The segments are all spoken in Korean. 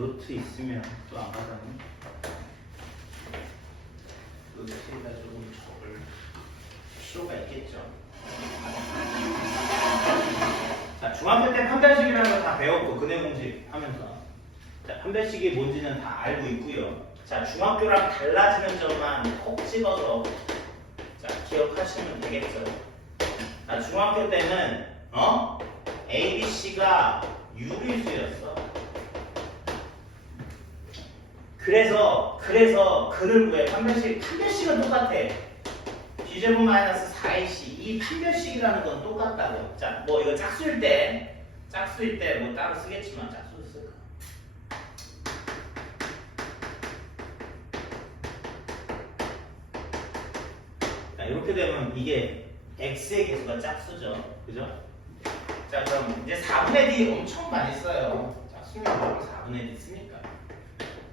노트 있으면 또 안 가다니. 노트에다 조금 적을 필요가 있겠죠. 자, 중학교 때 판별식이라는 거 다 배웠고 근해 공식 하면서 자, 판별식이 뭔지는 다 알고 있고요. 자, 중학교랑 달라지는 점만 콕 집어서 자, 기억하시면 되겠죠. 자, 중학교 때는 A, B, C가 유리수였어. 그래서 근을 구해. 판별식은 똑같아. B제곱 마이너스 4AC 이 판별식이라는 건 똑같다고. 자, 뭐 이거 짝수일 때 뭐 따로 쓰겠지만 짝수도 쓸까? 자, 이렇게 되면 이게 x의 개수가 짝수죠. 그죠? 자, 그럼 이제 4분의 d 엄청 많이 써요. 짝수면 4분의 d 쓰니까.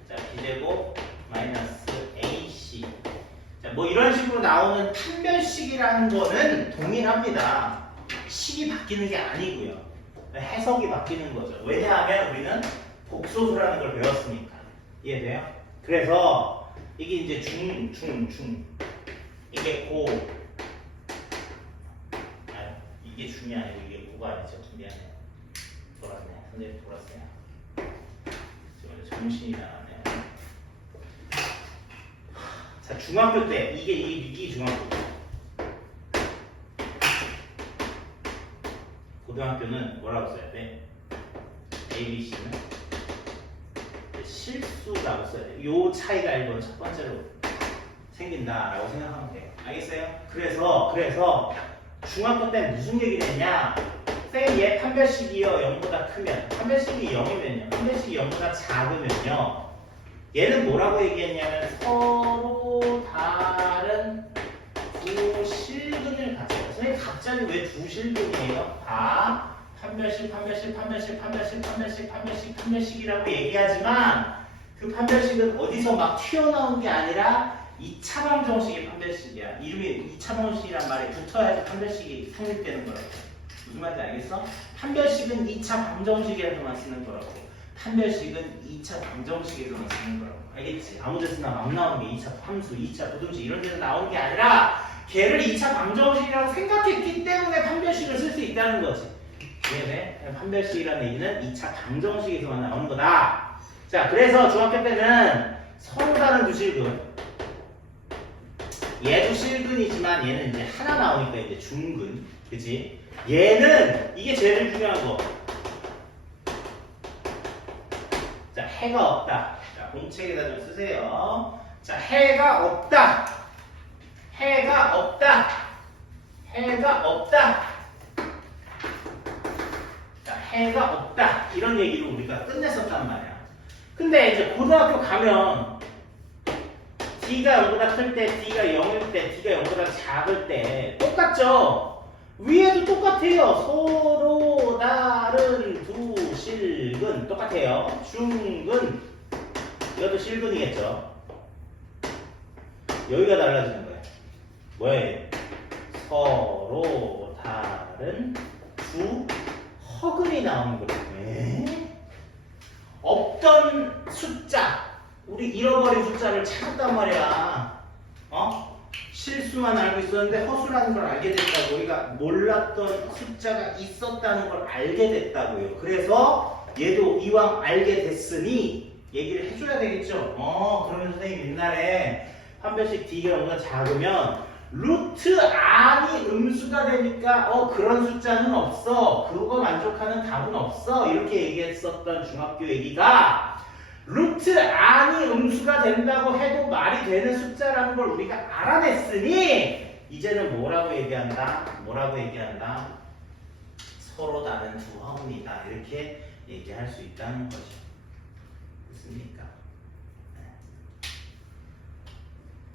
자, b제곱 마이너스 ac. 자, 뭐 이런 식으로 나오는 판별식이라는 거는 동일합니다. 식이 바뀌는 게 아니고요. 해석이 바뀌는 거죠. 왜냐하면 우리는 복소수라는 걸 배웠으니까. 이해돼요? 그래서 이게 이제 중 이게 고 이게 중이 아니고 이게 고가 아니죠. 미안해요. 돌았네. 선생님 돌았어요. 지금 정신이 나갔네요. 자, 중학교 때 이게 중학교 때. 고등학교는 뭐라고 써야 돼? A, B, C는 실수라고 써야 돼. 요 차이가 1번 첫 번째로 생긴다라고 생각하면 돼요. 알겠어요? 그래서 중학교 때 무슨 얘기를 했냐? 쌤, 얘 판별식이요 0보다 크면 판별식이 0이면요 판별식이 0보다 작으면요 얘는 뭐라고 얘기했냐면 서로 다른 두 실근을 가져요. 선생님 갑자기 왜 두 실근이에요? 다 판별식이라고 얘기하지만 그 판별식은 어디서 막 튀어나온 게 아니라 2차 방정식의 판별식이야. 이름이 2차 방정식이란 말이 붙어야지 판별식이 성립되는 거라고. 무슨 말인지 알겠어? 판별식은 2차 방정식에서만 쓰는 거라고. 판별식은 2차 방정식에서만 쓰는 거라고. 알겠지? 아무 데서나 막 나오는 게 2차 함수, 2차 부등식 이런 데서 나오는 게 아니라 걔를 2차 방정식이라고 생각했기 때문에 판별식을 쓸 수 있다는 거지. 이해돼? 판별식이라는 얘기는 2차 방정식에서만 나오는 거다. 자, 그래서 중학교 때는 서로 다른 두 실근. 얘도 실근이지만 얘는 이제 하나 나오니까 이제 중근. 그치? 얘는 이게 제일 중요한 거. 자, 해가 없다. 자, 공책에다 좀 쓰세요. 자, 해가 없다. 자, 해가 없다. 이런 얘기를 우리가 끝냈었단 말이야. 근데 이제 고등학교 가면 D가 0보다 클 때, D가 0일 때, D가 0보다 작을 때 똑같죠? 위에도 똑같아요. 서로 다른 두 실근 똑같아요. 중근 이것도 실근이겠죠? 여기가 달라지는 거예요. 뭐예요? 서로 다른 두 허근이 나오는 거예요. 없던 숫자, 우리 잃어버린 숫자를 찾았단 말이야. 실수만 알고 있었는데 허수라는 걸 알게 됐다고. 우리가 몰랐던 숫자가 있었다는 걸 알게 됐다고요. 그래서 얘도 이왕 알게 됐으니 얘기를 해줘야 되겠죠. 그러면 선생님 옛날에 판별식 D가 0보다 작으면 루트 R이 음수가 되니까 그런 숫자는 없어. 그거 만족하는 답은 없어. 이렇게 얘기했었던 중학교 얘기가 루트 R이 음수가 된다고 해도 말이 되는 숫자라는 걸 우리가 알아냈으니 이제는 뭐라고 얘기한다? 서로 다른 두 허근이다. 이렇게 얘기할 수 있다는 거죠. 됐습니까?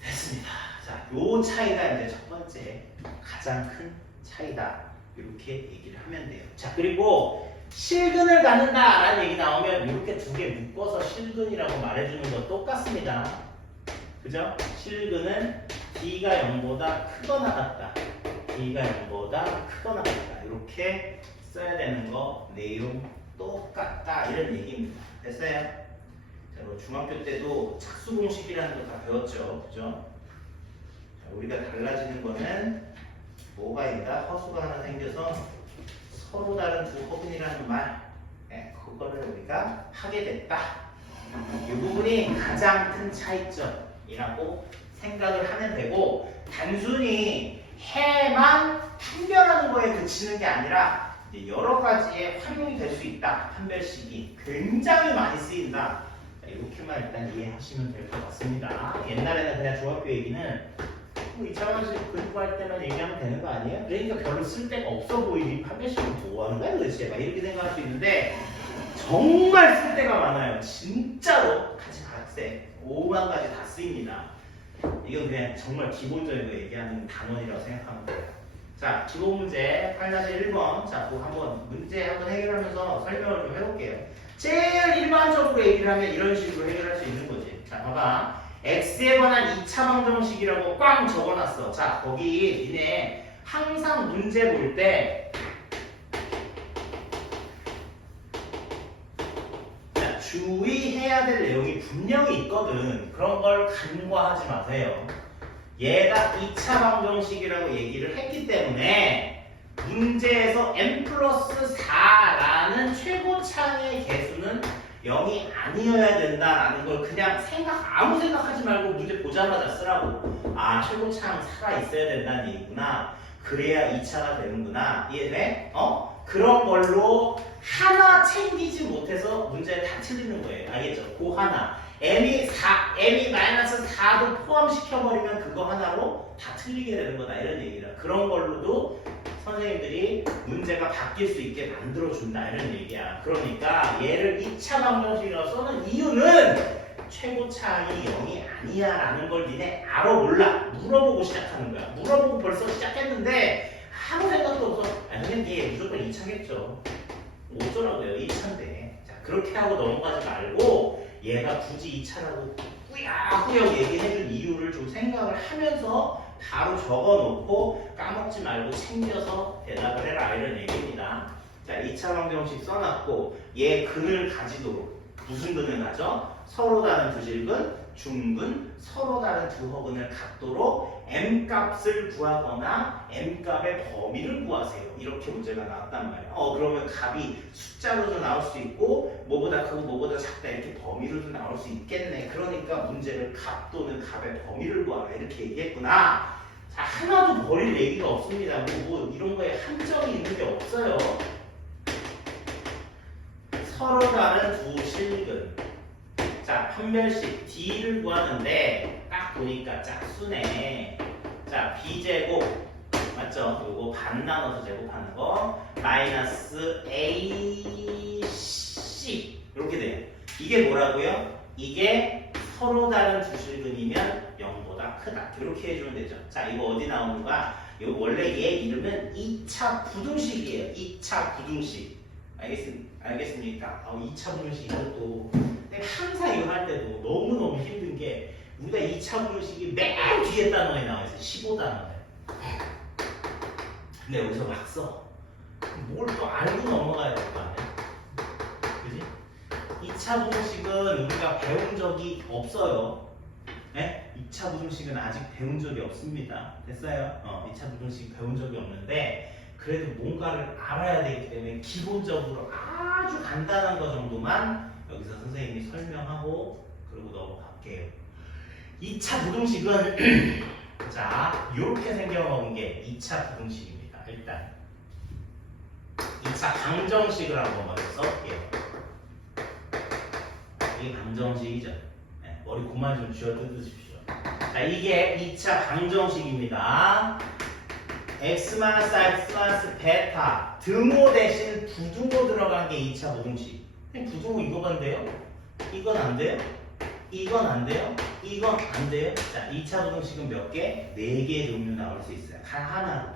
됐습니다. 자, 요 차이가 이제 첫 번째 가장 큰 차이다. 이렇게 얘기를 하면 돼요. 자, 그리고 실근을 갖는다라는 얘기 나오면 이렇게 두 개 묶어서 실근이라고 말해주는 거 똑같습니다. 그죠? 실근은 D가 0보다 크거나 같다. D가 0보다 크거나 같다. 이렇게 써야 되는 거 내용 똑같다. 이런 얘기입니다. 됐어요? 자, 뭐 중학교 때도 착수 공식이라는 거 다 배웠죠. 그죠? 자, 우리가 달라지는 거는 뭐가 있다? 허수가 하나 생겨서 서로 다른 두 허근이라는 말. 네, 그거를 우리가 하게 됐다. 이 부분이 가장 큰 차이점이라고 생각을 하면 되고, 단순히 해만 판별하는 거에 그치는 게 아니라 이제 여러 가지에 활용이 될 수 있다. 판별식이 굉장히 많이 쓰인다. 자, 이렇게만 일단 이해하시면 될 것 같습니다. 옛날에는 그냥 중학교 얘기는 뭐 2차 방정식 공부할 때만 얘기하면 되는 거 아니에요? 그러니까 별로 쓸 데가 없어 보이니 판별식은 뭐 하는 거야 도대체? 막 이렇게 생각할 수 있는데 정말 쓸 데가 많아요. 진짜로 같이 갓세 5만 가지 다 쓰입니다. 이건 그냥 정말 기본적인 거 얘기하는 단원이라고 생각하면 돼요. 자, 기본 문제 8-1번. 자, 그 한번 문제 한번 해결하면서 설명을 좀 해볼게요. 제일 일반적으로 얘기를 하면 이런 식으로 해결할 수 있는 거지. 자, 봐봐. x에 관한 2차 방정식이라고 꽝 적어놨어. 자, 거기 니네 항상 문제 볼 때 주의해야 될 내용이 분명히 있거든. 그런 걸 간과하지 마세요. 얘가 2차 방정식이라고 얘기를 했기 때문에 문제에서 n 플러스 4라는 최고차의 개수는 0이 아니어야 된다라는 걸 그냥 아무 생각하지 말고 문제 보자마자 쓰라고. 아, 최고차는 4가 있어야 된다는 얘기구나. 그래야 2차가 되는구나. 이해돼? 그런 걸로 하나 챙기지 못해서 문제 다 틀리는 거예요. 알겠죠? 그 하나. m이 마이너스 4도 포함시켜버리면 그거 하나로 다 틀리게 되는 거다. 이런 얘기라. 그런 걸로도 선생님들이 문제가 바뀔 수 있게 만들어준다. 이런 얘기야. 그러니까 얘를 2차 방정식이라고 써는 이유는 최고차이 0이 아니야 라는 걸 니네 알아 몰라. 물어보고 시작하는 거야. 물어보고 벌써 시작했는데 아무 생각도 없어. 선생님 얘 무조건 2차겠죠. 어쩌라고요? 2차인데. 자, 그렇게 하고 넘어가지 말고 얘가 굳이 2차라고 꾸역꾸역 얘기해준 이유를 좀 생각을 하면서 바로 적어놓고 까먹지 말고 챙겨서 대답을 해라. 이런 얘기입니다. 자, 2차 방정식 써놨고 얘 근을 가지도록 무슨 근을 가져? 서로 다른 두 질근, 중근, 서로 다른 두 허근을 갖도록 m값을 구하거나 m값의 범위를 구하세요. 이렇게 문제가 나왔단 말이에요. 그러면 값이 숫자로도 나올 수 있고 뭐보다 크고 뭐보다 작다 이렇게 범위로도 나올 수 있겠네. 그러니까 문제를 값 또는 값의 범위를 구하라 이렇게 얘기했구나. 자, 하나도 버릴 얘기가 없습니다. 뭐 이런 거에 한정이 있는 게 없어요. 서로 다른 두 실근. 자, 판별식 D를 구하는데 딱 보니까 짝수네. 자, B제곱 맞죠? 요거 반 나눠서 제곱하는 거 마이너스 AC 이렇게 돼요. 이게 뭐라고요? 이게 서로 다른 두 실근이면 0보다 크다. 이렇게 해주면 되죠. 자, 이거 어디 나오는 거야? 이거 원래 얘 이름은 2차 부등식이에요. 2차 부등식. 알겠습니까? 2차 부등식 이것도 항상 이거 할 때도 너무너무 힘든 게 우리가 2차 부등식이 맨 뒤에 단원에 나와 있어요. 15단원에. 근데 여기서 막 써. 뭘 또 알고 넘어가야 될 거 아니야? 그지? 2차 부등식은 우리가 배운 적이 없어요. 네? 2차 부등식은 아직 배운 적이 없습니다. 됐어요? 2차 부등식 배운 적이 없는데 그래도 뭔가를 알아야 되기 때문에 기본적으로 아주 간단한 거 정도만 여기서 선생님이 설명하고 그러고 넘어갈게요. 2차 부등식은 자, 이렇게 생겨먹은 게 2차 부등식입니다. 일단 2차 방정식을 한번 먼저 써볼게요. 이게 방정식이죠. 네, 머리 고만 좀 쥐어 뜯으십시오. 자, 이게 2차 방정식입니다. x-x 베타 등호 대신 부등호 들어간 게 2차 부등식. 부등호 이거 안 돼요? 이건 안 돼요? 이건 안 돼요? 이건 안 돼요? 자, 2차 부등식은 몇 개? 4개의 종류 나올 수 있어요. 하나로.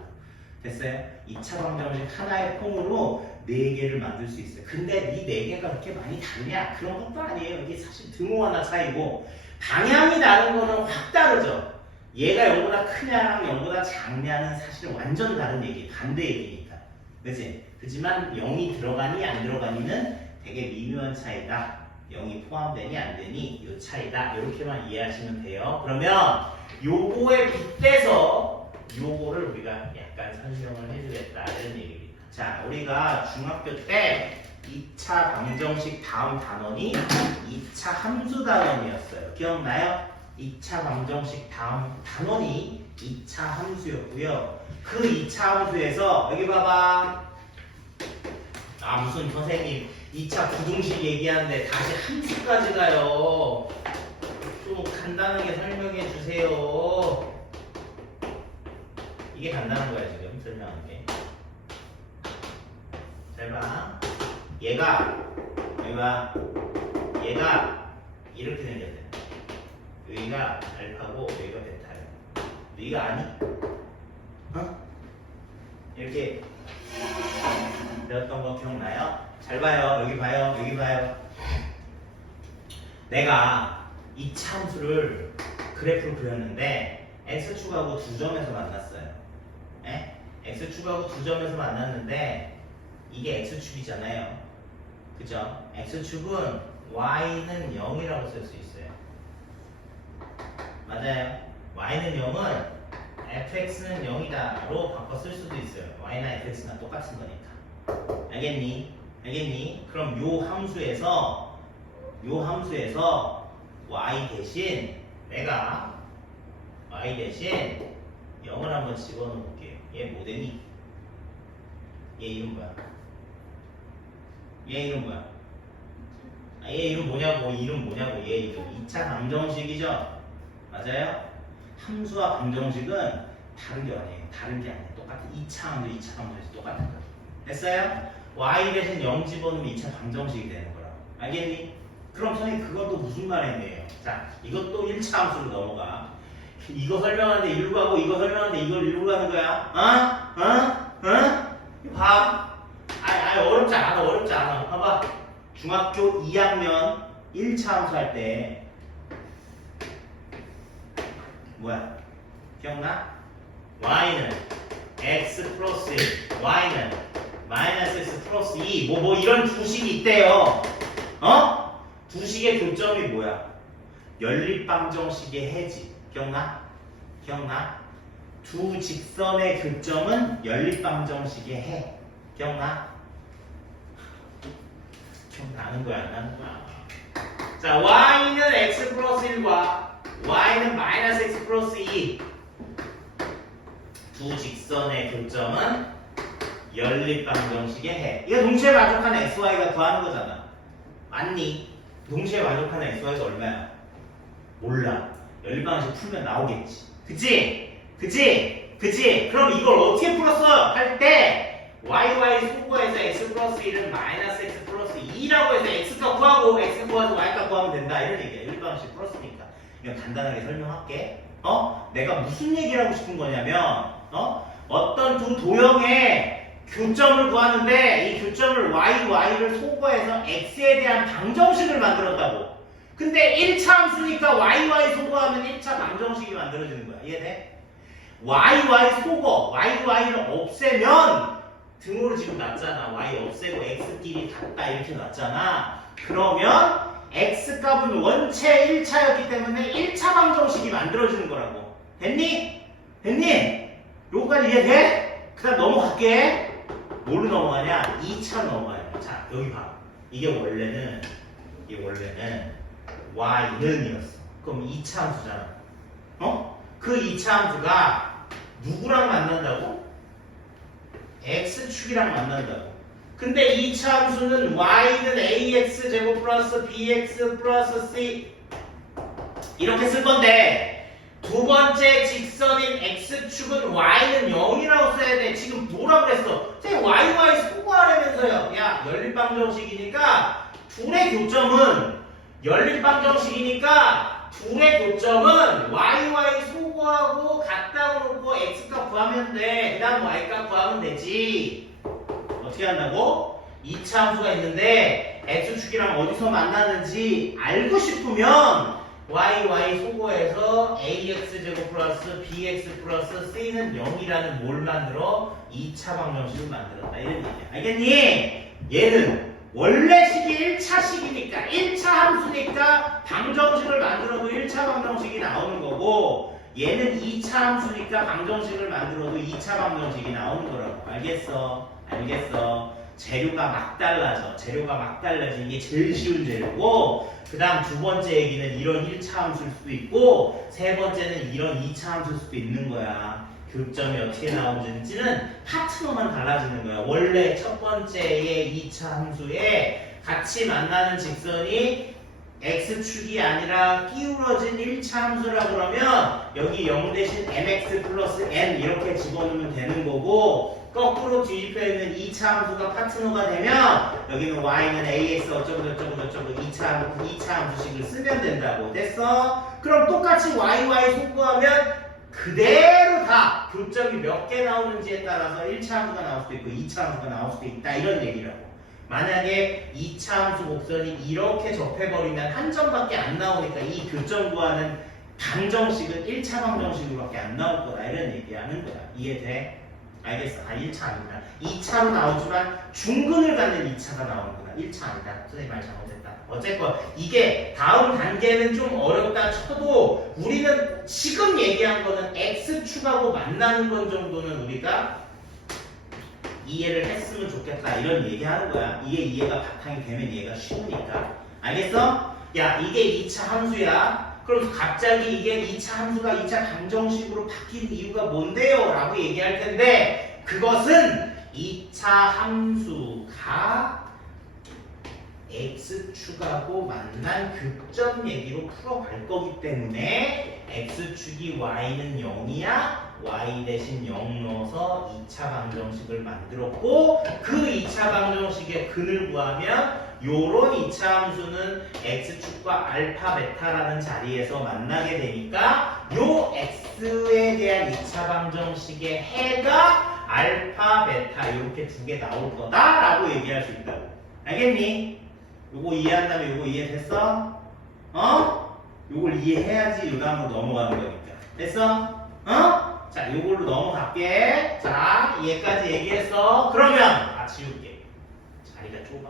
됐어요? 2차 방정식 하나의 폼으로 4개를 만들 수 있어요. 근데 이 4개가 그렇게 많이 다르냐? 그런 것도 아니에요. 이게 사실 등호 하나 차이고 방향이 다른 거는 확 다르죠. 얘가 0보다 크냐 0보다 작냐는 사실 완전 다른 얘기, 반대 얘기니까. 그치? 그렇지만 0이 들어가니 안 들어가니는 되게 미묘한 차이다. 0이 포함되니 안 되니 이 차이다. 이렇게만 이해하시면 돼요. 그러면 요거에 빗대서 요거를 우리가 약간 설명을 해주겠다 이런 얘기입니다. 자, 우리가 중학교 때 2차 방정식 다음 단원이 2차 함수 단원이었어요. 기억나요? 2차 방정식 다음 단원이 2차 함수였고요. 그 2차 함수에서 여기 봐봐. 아, 무슨 선생님 2차 부등식 얘기하는데 다시 함수까지 가요. 좀 간단하게 설명해 주세요. 이게 간단한 거야 지금 설명하는 게. 잘 봐. 얘가 이렇게 생겼대. 여기가 알파고 여기가 베타예요. 너희가 아니? 어? 이렇게 배웠던 거 기억나요? 잘 봐요. 여기 봐요. 여기 봐요. 내가 이 함수를 그래프로 그렸는데 x축하고 두 점에서 만났어요. 에? x축하고 두 점에서 만났는데 이게 x축이잖아요. 그죠? x축은 y는 0이라고 쓸 수 있어요. 맞아요. y는 0은 fx는 0이다로 바꿔 쓸 수도 있어요. y나 fx나 똑같은 거니까. 알겠니? 알겠니? 그럼 요 함수에서 y 대신 내가 y 대신 0을 한번 집어넣어 볼게요. 얘 뭐되니? 얘 이름 뭐야? 얘 이름 뭐야? 아, 얘 이름 뭐냐고? 이름 뭐냐고? 얘 이름 2차 방정식이죠? 맞아요? 함수와 방정식은 다른 게 아니에요. 다른 게 아니에요. 똑같아. 2차 함수, 2차 함수에서 똑같은 거예요. 됐어요? y 대신 0 집어넣으면 2차 방정식이 되는 거라고. 알겠니? 그럼 선생님 그것도 무슨 말이네요. 자, 이것도 1차 함수로 넘어가. 이거 설명하는데 이리로 가고 이거 설명하는데 이걸 이리로 가는 거야. 봐. 어렵지 않아. 어렵지 않아. 봐봐. 중학교 2학년 1차 함수 할 때 뭐야? 기억나? y는 x 플러스 1, y는 마이너스 x 플러스 2 뭐 이런 두식이 있대요. 어? 두식의 교점이 뭐야? 연립방정식의 해지. 기억나? 기억나? 두 직선의 교점은 연립방정식의 해. 기억나? 기억나는 거야 안 나는 거야? 자, y는 x 플러스 1과 y는 마이너스 x 플러스 2 두 직선의 교점은 연립방정식의 해. 이거 동시에 만족하는 xy가 구하는 거잖아. 맞니? 동시에 만족하는 xy가 얼마야? 몰라. 연립방정식 풀면 나오겠지. 그치? 그치? 그치? 그럼 이걸 어떻게 풀었어? 할 때 y 소거해서 x 플러스 1은 마이너스 x 플러스 2라고 해서 x값 구하고 x 구하고 y값 구하면 된다 이런 얘기야. 연립방정식 풀었으니까. 이건 간단하게 설명할게. 내가 무슨 얘기를 하고 싶은 거냐면 어떤 두 도형의 교점을 구하는데 이 교점을 y를 소거해서 x에 대한 방정식을 만들었다고. 근데 1차 함수니까 y 소거하면 1차 방정식이 만들어지는 거야. 이해돼? y 소거, y를 없애면 등호를 지금 놨잖아. y 없애고 x끼리 같다 이렇게 놨잖아. 그러면 x값은 원체 1차였기 때문에 1차 방정식이 만들어지는 거라고. 됐니? 됐니? 요거까지 이해돼? 그 다음 넘어갈게. 뭘로 넘어가냐? 2차로 넘어가야 돼. 자, 여기 봐. 이게 원래는 y는이었어. 그럼 2차 함수잖아. 그 2차 함수가 누구랑 만난다고? x축이랑 만난다고. 근데 2차 함수는 y는 ax 제곱 플러스 bx 플러스 c 이렇게 쓸 건데 두 번째 직선인 x축은 y는 0이라고 써야 돼. 지금 뭐라 그랬어? 선생님 y 소거하려면서요. 야, 연립방정식이니까 둘의 교점은 y 소거하고 같다고 놓고 x값 구하면 돼. 그 다음 y값 구하면 되지. 어떻게 한다고? 2차 함수가 있는데 x축이랑 어디서 만나는지 알고 싶으면 y 소거해서 ax 제곱 플러스 bx 플러스 c는 0이라는 뭘 만들어? 2차 방정식을 만들었다 이런 얘기야. 알겠니? 얘는 원래 식이 1차식이니까 1차 함수니까 방정식을 만들어도 1차 방정식이 나오는 거고 얘는 2차 함수니까 방정식을 만들어도 2차 방정식이 나오는 거라고. 알겠어? 알겠어? 재료가 막 달라져. 재료가 막 달라지는 게 제일 쉬운 재료고 그 다음 두 번째 얘기는 이런 1차 함수일 수도 있고 세 번째는 이런 2차 함수일 수도 있는 거야. 교점이 어떻게 나오는지는 파트너만 달라지는 거야. 원래 첫 번째의 2차 함수에 같이 만나는 직선이 x축이 아니라 끼우러진 1차 함수라 그러면 여기 0 대신 mx 플러스 n 이렇게 집어넣으면 되는 거고 거꾸로 뒤집혀 있는 2차 함수가 파트너가 되면 여기는 y는 ax 어쩌고저쩌고 2차 함수식을 쓰면 된다고. 됐어? 그럼 똑같이 y 소구하면 그대로 다 교점이 몇 개 나오는지에 따라서 1차 함수가 나올 수도 있고 2차 함수가 나올 수도 있다 이런 얘기라고. 만약에 2차 함수 곡선이 이렇게 접해버리면 한 점밖에 안 나오니까 이 교점 구하는 방정식은 1차 방정식으로밖에 안 나올 거다 이런 얘기하는 거야. 이해돼? 알겠어? 1차 아니다. 2차로 나오지만 중근을 갖는 2차가 나오는구나. 1차 아니다. 선생님 말 잘못했다. 어쨌건 이게 다음 단계는 좀 어렵다 쳐도 우리는 지금 얘기한 거는 x축하고 만나는 건 정도는 우리가 이해를 했으면 좋겠다 이런 얘기하는 거야. 이게 이해가 바탕이 되면 이해가 쉬우니까. 알겠어? 야 이게 2차 함수야. 그럼 갑자기 이게 2차 함수가 2차 방정식으로 바뀐 이유가 뭔데요? 라고 얘기할 텐데 그것은 2차 함수가 x축하고 만난 극점 얘기로 풀어갈 거기 때문에 x축이 y는 0이야 y 대신 0 넣어서 2차 방정식을 만들었고 그 2차 방정식의 근을 구하면 요런 2차 함수는 x축과 알파 베타라는 자리에서 만나게 되니까 요 x에 대한 2차 방정식의 해가 알파 베타 이렇게 두 개 나올 거다라고 얘기할 수 있다고. 알겠니? 요거 이해한다면 요거 이해됐어? 어? 요걸 이해해야지 요 다음으로 넘어가는 거니까. 됐어? 어? 자, 요걸로 넘어갈게. 자, 얘까지 얘기했어. 그러면 지울게. 자리가 좁아.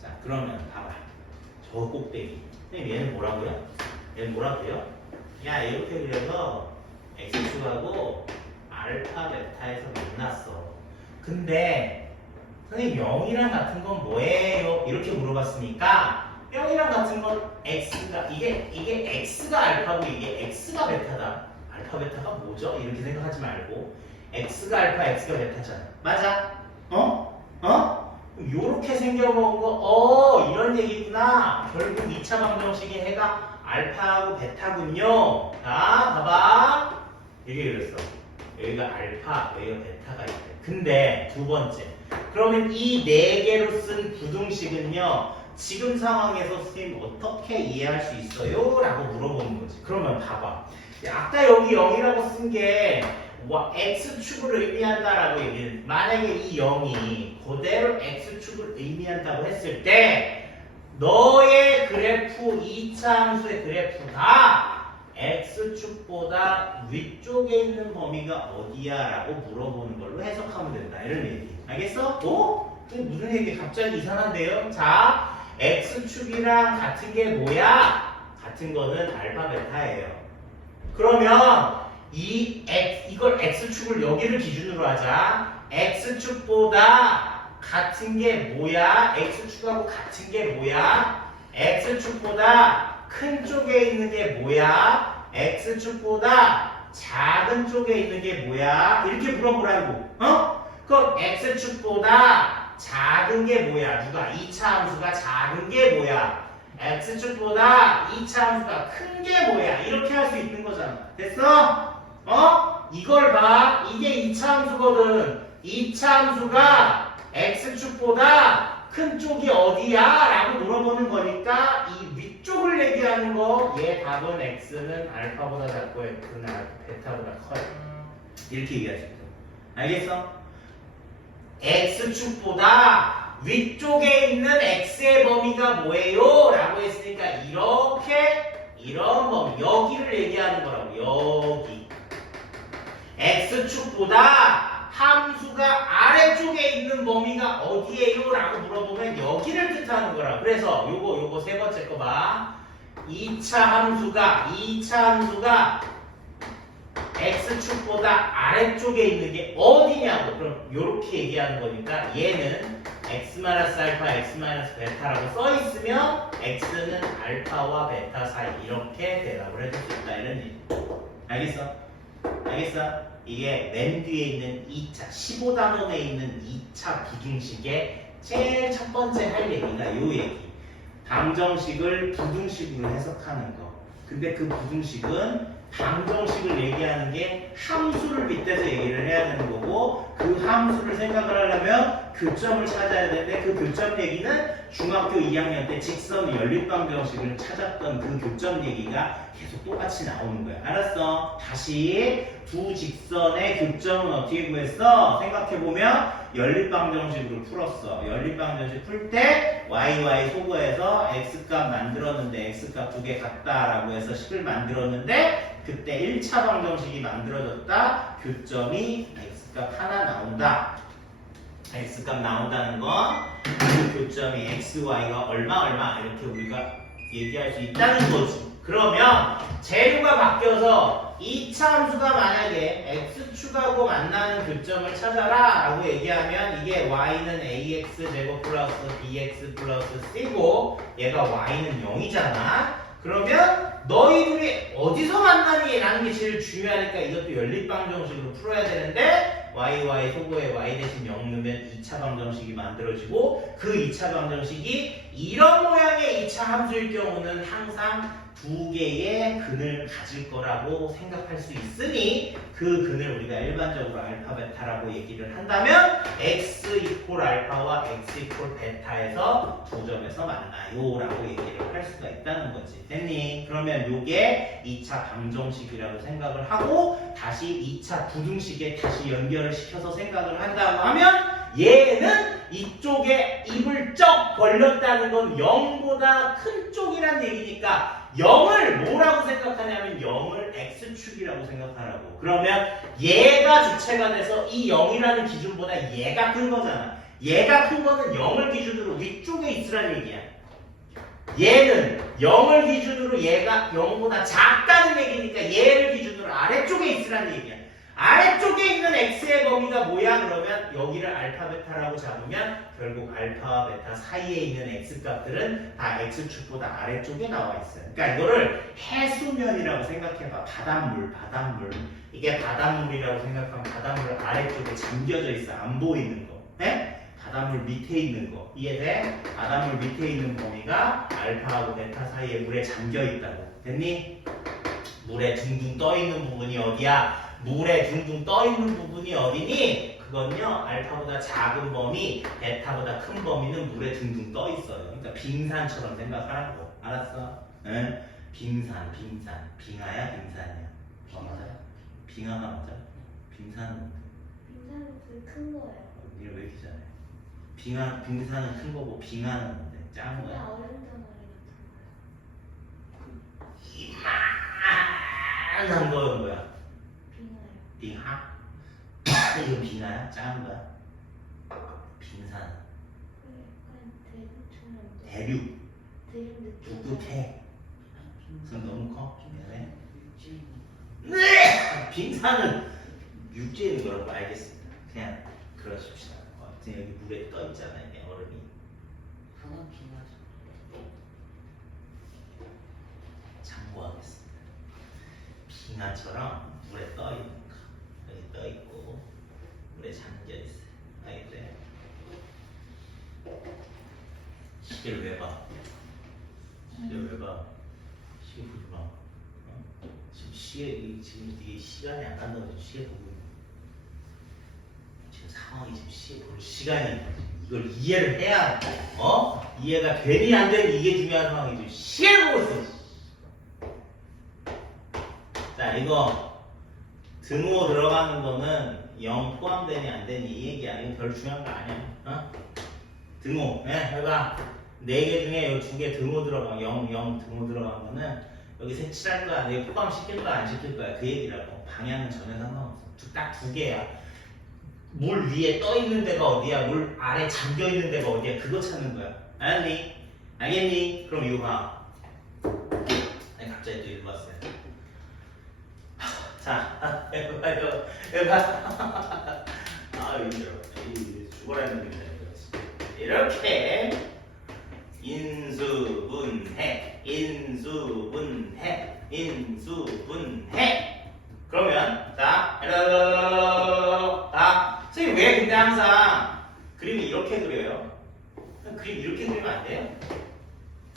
자, 그러면 봐봐. 저 꼭대기. 선생님 얘는 뭐라고요? 얘는 뭐라고요? 야, 이렇게 그려서 x축하고 알파 베타에서 만났어. 근데 선생님 0이랑 같은 건 뭐예요? 이렇게 물어봤으니까 0이랑 같은 건 x가 이게 x가 알파고 이게 x가 베타다. 알파 베타가 뭐죠? 이렇게 생각하지 말고 x가 알파 x가 베타잖아. 맞아? 요렇게 생겨본 거 이런 얘기구나. 결국 2차 방정식의 해가 알파하고 베타군요. 자 봐봐 이게 그랬어. 여기가 알파 여기가 베타가 있대. 근데 두 번째 그러면 이 네 개로 쓴 부등식은요 지금 상황에서 선생님 어떻게 이해할 수 있어요? 라고 물어보는 거지. 그러면 봐봐. 아까 여기 0이라고 쓴 게 x축을 의미한다라고 얘기해. 만약에 이 0이 그대로 x축을 의미한다고 했을 때 너의 그래프 2차 함수의 그래프가 x축보다 위쪽에 있는 범위가 어디야? 라고 물어보는 걸로 해석하면 된다. 이런 얘기. 알겠어? 무슨 얘기 갑자기 이상한데요? 자, x축이랑 같은 게 뭐야? 같은 거는 알파 베타예요. 그러면 이걸 x축을 여기를 기준으로 하자. x축보다 같은 게 뭐야? x축하고 같은 게 뭐야? x축보다 큰 쪽에 있는 게 뭐야? x축보다 작은 쪽에 있는 게 뭐야? 이렇게 물어보라고. 그럼 x축보다 작은 게 뭐야? 누가? 2차 함수가 작은 게 뭐야? x축보다 2차 함수가 큰 게 뭐야? 이렇게 할 수 있는 거잖아. 됐어? 이걸 봐. 이게 2차 함수거든. 2차 함수가 x축보다 큰 쪽이 어디야? 라고 물어보는 거니까 이 위쪽을 얘기하는 거 얘 답은 x는 알파보다 작고 x는 베타보다 커요. 이렇게 얘기할 수 있어. 알겠어? x축보다 위쪽에 있는 x의 범위가 뭐예요? 라고 했으니까 이런 범위 여기를 얘기하는 거라고. 여기 x축보다 함수가 아래쪽에 있는 범위가 y가 어디에요? 라고 물어보면 여기를 뜻하는 거라. 그래서 요거 세 번째 거 봐. 2차 함수가 x축보다 아래쪽에 있는 게 어디냐고. 그럼 요렇게 얘기하는 거니까 얘는 x-알파, x-베타라고 써 있으면 x는 알파와 베타 사이 이렇게 대답을 해줄 수 있다 이런 얘기. 알겠어? 이게 맨 뒤에 있는 2차 15단원에 있는 2차 부등식의 제일 첫 번째 할 얘기가 요 얘기. 방정식을 부등식으로 해석하는 거. 근데 그 부등식은 방정식을 얘기하는 게 함수를 빗대서 얘기를 해야 되는 거고, 그 함수를 생각을 하려면 교점을 찾아야 되는데, 그 교점 얘기는 중학교 2학년 때 직선 연립방정식을 찾았던 그 교점 얘기가 계속 똑같이 나오는 거야. 알았어? 다시 두 직선의 교점은 어떻게 구했어? 생각해보면 연립방정식으로 풀었어. 연립방정식 풀 때 y 소거해서 x값 만들었는데 x값 두 개 같다라고 해서 식을 만들었는데, 그때 1차 방정식이 만들어졌다. 교점이 x값 하나 나온다. x값 나온다는 건 그 교점이 xy가 얼마 이렇게 우리가 얘기할 수 있다는 거지. 그러면 재료가 바뀌어서 2차 함수가 만약에 x축하고 만나는 교점을 찾아라 라고 얘기하면 이게 y는 ax제곱 플러스 bx 플러스 c고 얘가 y는 0이잖아. 그러면 너희 둘이 어디서 만나니? 라는 게 제일 중요하니까 이것도 연립방정식으로 풀어야 되는데 y 소거에 y 대신 0 넣으면 2차 방정식이 만들어지고, 그 2차 방정식이 이런 모양의 2차 함수일 경우는 항상 두 개의 근을 가질 거라고 생각할 수 있으니, 그 근을 우리가 일반적으로 알파 베타라고 얘기를 한다면 x 이퀄 알파와 x 이퀄 베타에서 두 점에서 만나요 라고 얘기를 할 수가 있다는 거지. 됐니? 그러면 요게 2차 방정식이라고 생각을 하고 다시 2차 부등식에 다시 연결을 시켜서 생각을 한다고 하면, 얘는 이쪽에 입을 쩍 벌렸다는 건 0보다 큰 쪽이란 얘기니까 0을 뭐라고 생각하냐면 0을 x축이라고 생각하라고. 그러면 얘가 주체가 돼서 이 0이라는 기준보다 얘가 큰 거잖아. 얘가 큰 거는 0을 기준으로 위쪽에 있으란 얘기야. 얘는 0을 기준으로 얘가 0보다 작다는 얘기니까 얘를 기준으로 아래쪽에 있으란 얘기야. 아래쪽에 있는 x의 범위가 뭐야? 그러면 여기를 알파 베타라고 잡으면 결국 알파와 베타 사이에 있는 x값들은 다 x축보다 아래쪽에 나와 있어요. 그러니까 이거를 해수면이라고 생각해봐. 바닷물. 이게 바닷물이라고 생각하면 바닷물 아래쪽에 잠겨져 있어. 안 보이는 거. 네? 바닷물 밑에 있는 거. 이해돼? 바닷물 밑에 있는 범위가 알파하고 베타 사이에 물에 잠겨 있다고. 됐니? 물에 둥둥 떠 있는 부분이 어디야? 물에 둥둥 떠 있는 부분이 어디니? 그건요, 알파보다 작은 범위, 베타보다 큰 범위는 물에 둥둥 떠 있어요. 그러니까 빙산처럼 생각하라고. 알았어? 응? 빙산. 빙하야, 빙산이야? 뭐 맞아요? 빙하가 맞아? 빙산은 뭔데? 빙산은 되게 큰 거예요. 이게 왜 이렇게 잘해? 빙산은 큰 거고 빙하는 뭔데? 작은 그냥 거야? 어른 덩어리 같은 이만한 거는 뭐야? 거예요. 빙하요. 빙하? 이거 빙하야? 작은 거야? 빙산. 약간 대륙처럼. 대륙. 대륙 느낌. 북극해. 그건 너무 커? 네! 빙산은 육지에 있는 거라고 알겠습니다. 그냥 그러십시다. 지금 여기 물에 떠 있잖아요, 이게 얼음이. 참고하겠습니다. 빙하처럼 물에 떠 있는 거. 여기 떠 있고 물에 잠겨 있어요. 알겠어요? 시계를 왜 봐? 시계를 왜 봐? 시계 보지 마. 지금 이게 시간이 안 간다고 지금 시계 보고 있는 거야. 지금 상황이 지금 시계 볼 시간이 이걸 이해를 해야 이해가 되니 안 되니 이게 중요한 상황이지. 시계 보고 있어. 자, 이거 등호 들어가는 거는 0 포함되니 안 되니 이 얘기야. 이거 별 중요한 거 아니야. 등호. 해봐. 4개 중에 이 2개 등호 들어가. 0 등호 들어간 거는 여기 색칠할 거야, 내가 포함시킬 거야, 안 시킬 거야, 그 얘기라고. 방향은 전혀 상관없어. 딱 2개야. 물 위에 떠 있는 데가 어디야? 물 아래 잠겨 있는 데가 어디야? 그거 찾는 거야. 알았니? 알겠니? 그럼 이거 봐. 아니, 갑자기 또 이거 왔어요. 자, 이거 봐. 아, 힘들어. 죽어라 했는데. 이렇게 인수분해. 그러면 자, 선생님 왜 근데 항상 그림을 이렇게 그려요? 그림 이렇게 그리면 안 돼요?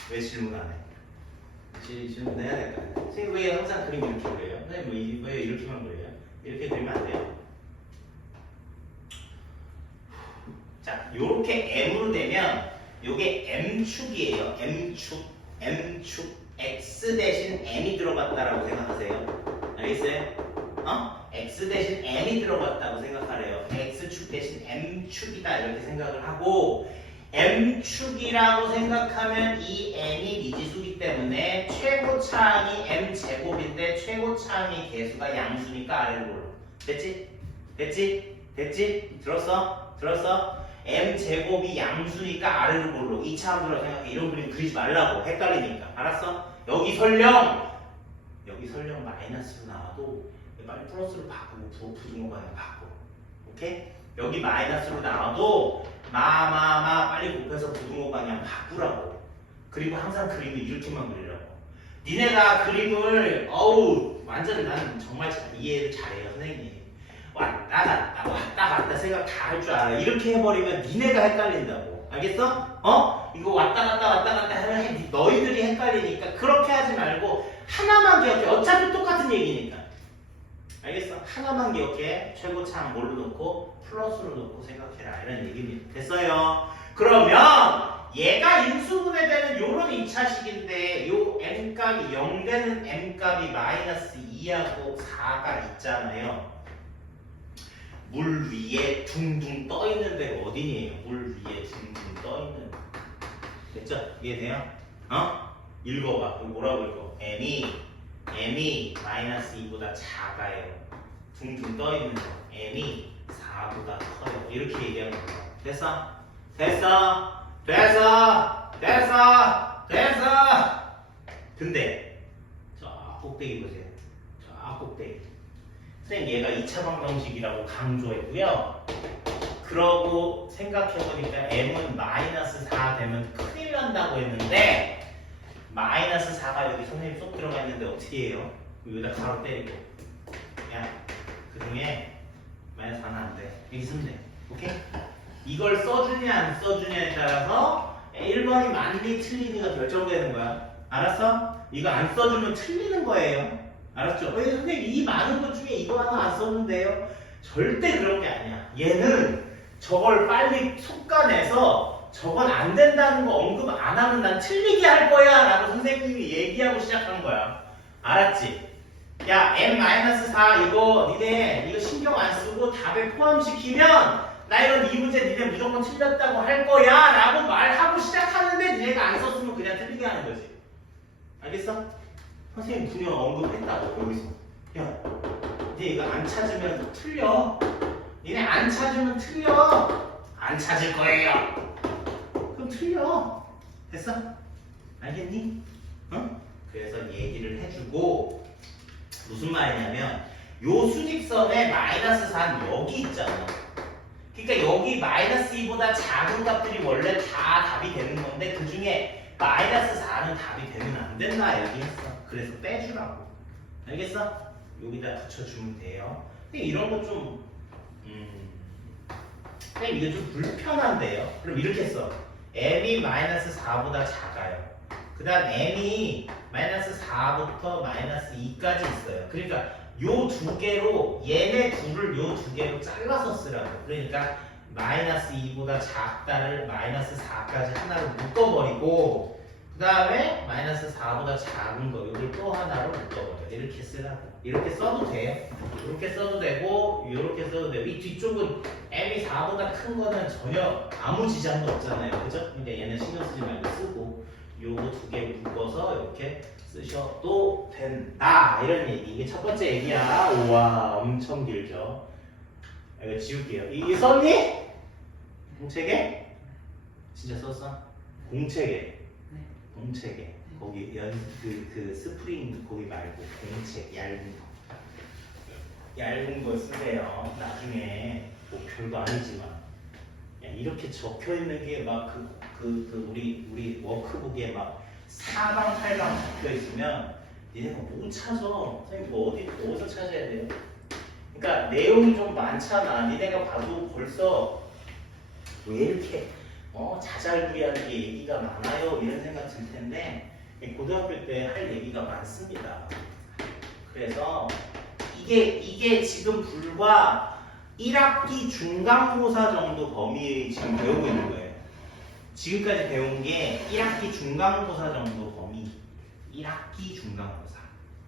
왜 질문 안 해? 질문해야 될까요? 선생님 왜 항상 그림 이렇게 그려요? 선생님 왜 이렇게만 그려요? 이렇게 그리면 안 돼요? 자, 요렇게 M으로 되면 요게 M축이에요. M축. X 대신 M이 들어갔다라고 생각하세요. 알겠어요? X 대신 M이 들어갔다고 생각하래요. X축 대신 M축이다 이렇게 생각을 하고 M축이라고 생각하면 이 M이 미지수기 때문에 최고차항이 M제곱인데 최고차항의 개수가 양수니까 아래로 올라. 됐지? 들었어? M제곱이 양수니까 아래로 볼로 2차함수라고 생각해. 이런 그림 그리지 말라고. 헷갈리니까. 알았어? 여기 설령 마이너스로 나와도 빨리 플러스로 바꾸고 부등호 방향 바꿔. 오케이? 여기 마이너스로 나와도 빨리 곱해서 부등호 방향 바꾸라고. 그리고 항상 그림을 이렇게만 그리라고. 니네가 그림을 완전 난 정말 이해를 잘해요 선생님. 왔다 갔다 생각 다 할 줄 알아. 이렇게 해버리면 니네가 헷갈린다고. 알겠어? 이거 왔다 갔다 하면 너희들이 헷갈리니까 그렇게 하지 말고 하나만 기억해. 어차피 똑같은 얘기니까. 알겠어? 하나만 기억해. 최고차항 뭘로 놓고 플러스로 놓고 생각해라. 이런 얘기입니다. 됐어요? 그러면 얘가 인수분해되는 요런 2차식인데 요 m값이 0 되는 m값이 마이너스 2하고 4가 있잖아요. 물 위에 둥둥 떠 있는 데가 어디니에요? 물 위에 둥둥 떠 있는 데. 됐죠? 이해돼요? 읽어봐. 이거 뭐라고 읽어? m이 마이너스 2보다 작아요. 둥둥 떠 있는 거. m이 4보다 커요. 이렇게 얘기하는 거야. 됐어. 근데 저 꼭대기 보세요. 저 꼭대기. 선생님 얘가 2차 방정식이라고 강조했고요. 그러고 생각해보니까 m은 마이너스 4 되면 큰일 난다고 했는데 마이너스 4가 여기 선생님 쏙 들어가 있는데 어떻게 해요? 여기다 가로 때리고 그 중에 마이너스 4는 안 돼. 여기 쓰면 돼. 오케이? 이걸 써주냐 안 써주냐에 따라서 1번이 맞니 틀리니가 결정되는 거야. 알았어? 이거 안 써주면 틀리는 거예요. 알았죠? 선생님 이 많은 것 중에 이거 하나 안 썼는데요? 절대 그런 게 아니야. 얘는 저걸 빨리 속가내서 저건 안 된다는 거 언급 안 하면 난 틀리게 할 거야 라고 선생님이 얘기하고 시작한 거야. 알았지? 야 m-4 이거 니네 이거 신경 안 쓰고 답에 포함시키면 나 이런 이 문제 니네 무조건 틀렸다고 할 거야 라고 말하고 시작하는데 니네가 안 썼으면 그냥 틀리게 하는 거지. 알겠어? 선생님 분명 언급했다고 여기서. 야 니네 이거 안 찾으면 틀려. 니네 안 찾으면 틀려. 안 찾을 거예요. 그럼 틀려. 됐어? 알겠니? 그래서 얘기를 해주고 무슨 말이냐면 요 수직선에 마이너스 4는 여기 있잖아. 그러니까 여기 마이너스 2보다 작은 값들이 원래 다 답이 되는 건데 그 중에 마이너스 4는 답이 되면 안 된다 얘기했어. 그래서 빼주라고. 알겠어? 여기다 붙여주면 돼요. 근데 이런 거 좀 선생님 이게 좀 불편한데요. 그럼 이렇게 써. m이 마이너스 4보다 작아요. 그 다음 m이 마이너스 4부터 마이너스 2까지 있어요. 그러니까 요 두 개로 얘네 둘을 요 두 개로 잘라서 쓰라고. 그러니까 마이너스 2보다 작다를 마이너스 4까지 하나로 묶어버리고 그 다음에 마이너스 4보다 작은 거 요걸 또 하나로 묶어버려. 이렇게 쓰라고. 이렇게 써도 돼요. 이렇게 써도 되고 이렇게 써도 되고 이 뒤쪽은 m이 4보다 큰 거는 전혀 아무 지장도 없잖아요. 그죠? 근데 얘는 신경 쓰지 말고 쓰고 요거 두 개 묶어서 이렇게 쓰셔도 된다. 이런 얘기. 이게 첫 번째 얘기야. 우와 엄청 길죠. 이거 지울게요. 이게 썼니? 공책에? 진짜 썼어? 공책에. 공책에. 거기 그 스프링 거기 말고 공책 얇은 거. 얇은 거 쓰세요. 나중에 뭐 별거 아니지만 이렇게 적혀 있는 게 막 우리 워크북에 막 사방팔방 적혀 있으면 니네가 못 찾아. 선생님 뭐 어디서 찾아야 돼요? 그러니까 내용이 좀 많잖아. 니네가 봐도 벌써 왜 이렇게 자잘구리하게 얘기가 많아요 이런 생각 들 텐데 고등학교 때 할 얘기가 많습니다. 그래서 이게 지금 불과 1학기 중간고사 정도 범위 지금 배우고 있는 거예요. 지금까지 배운 게 1학기 중간고사 정도 범위. 1학기 중간고사.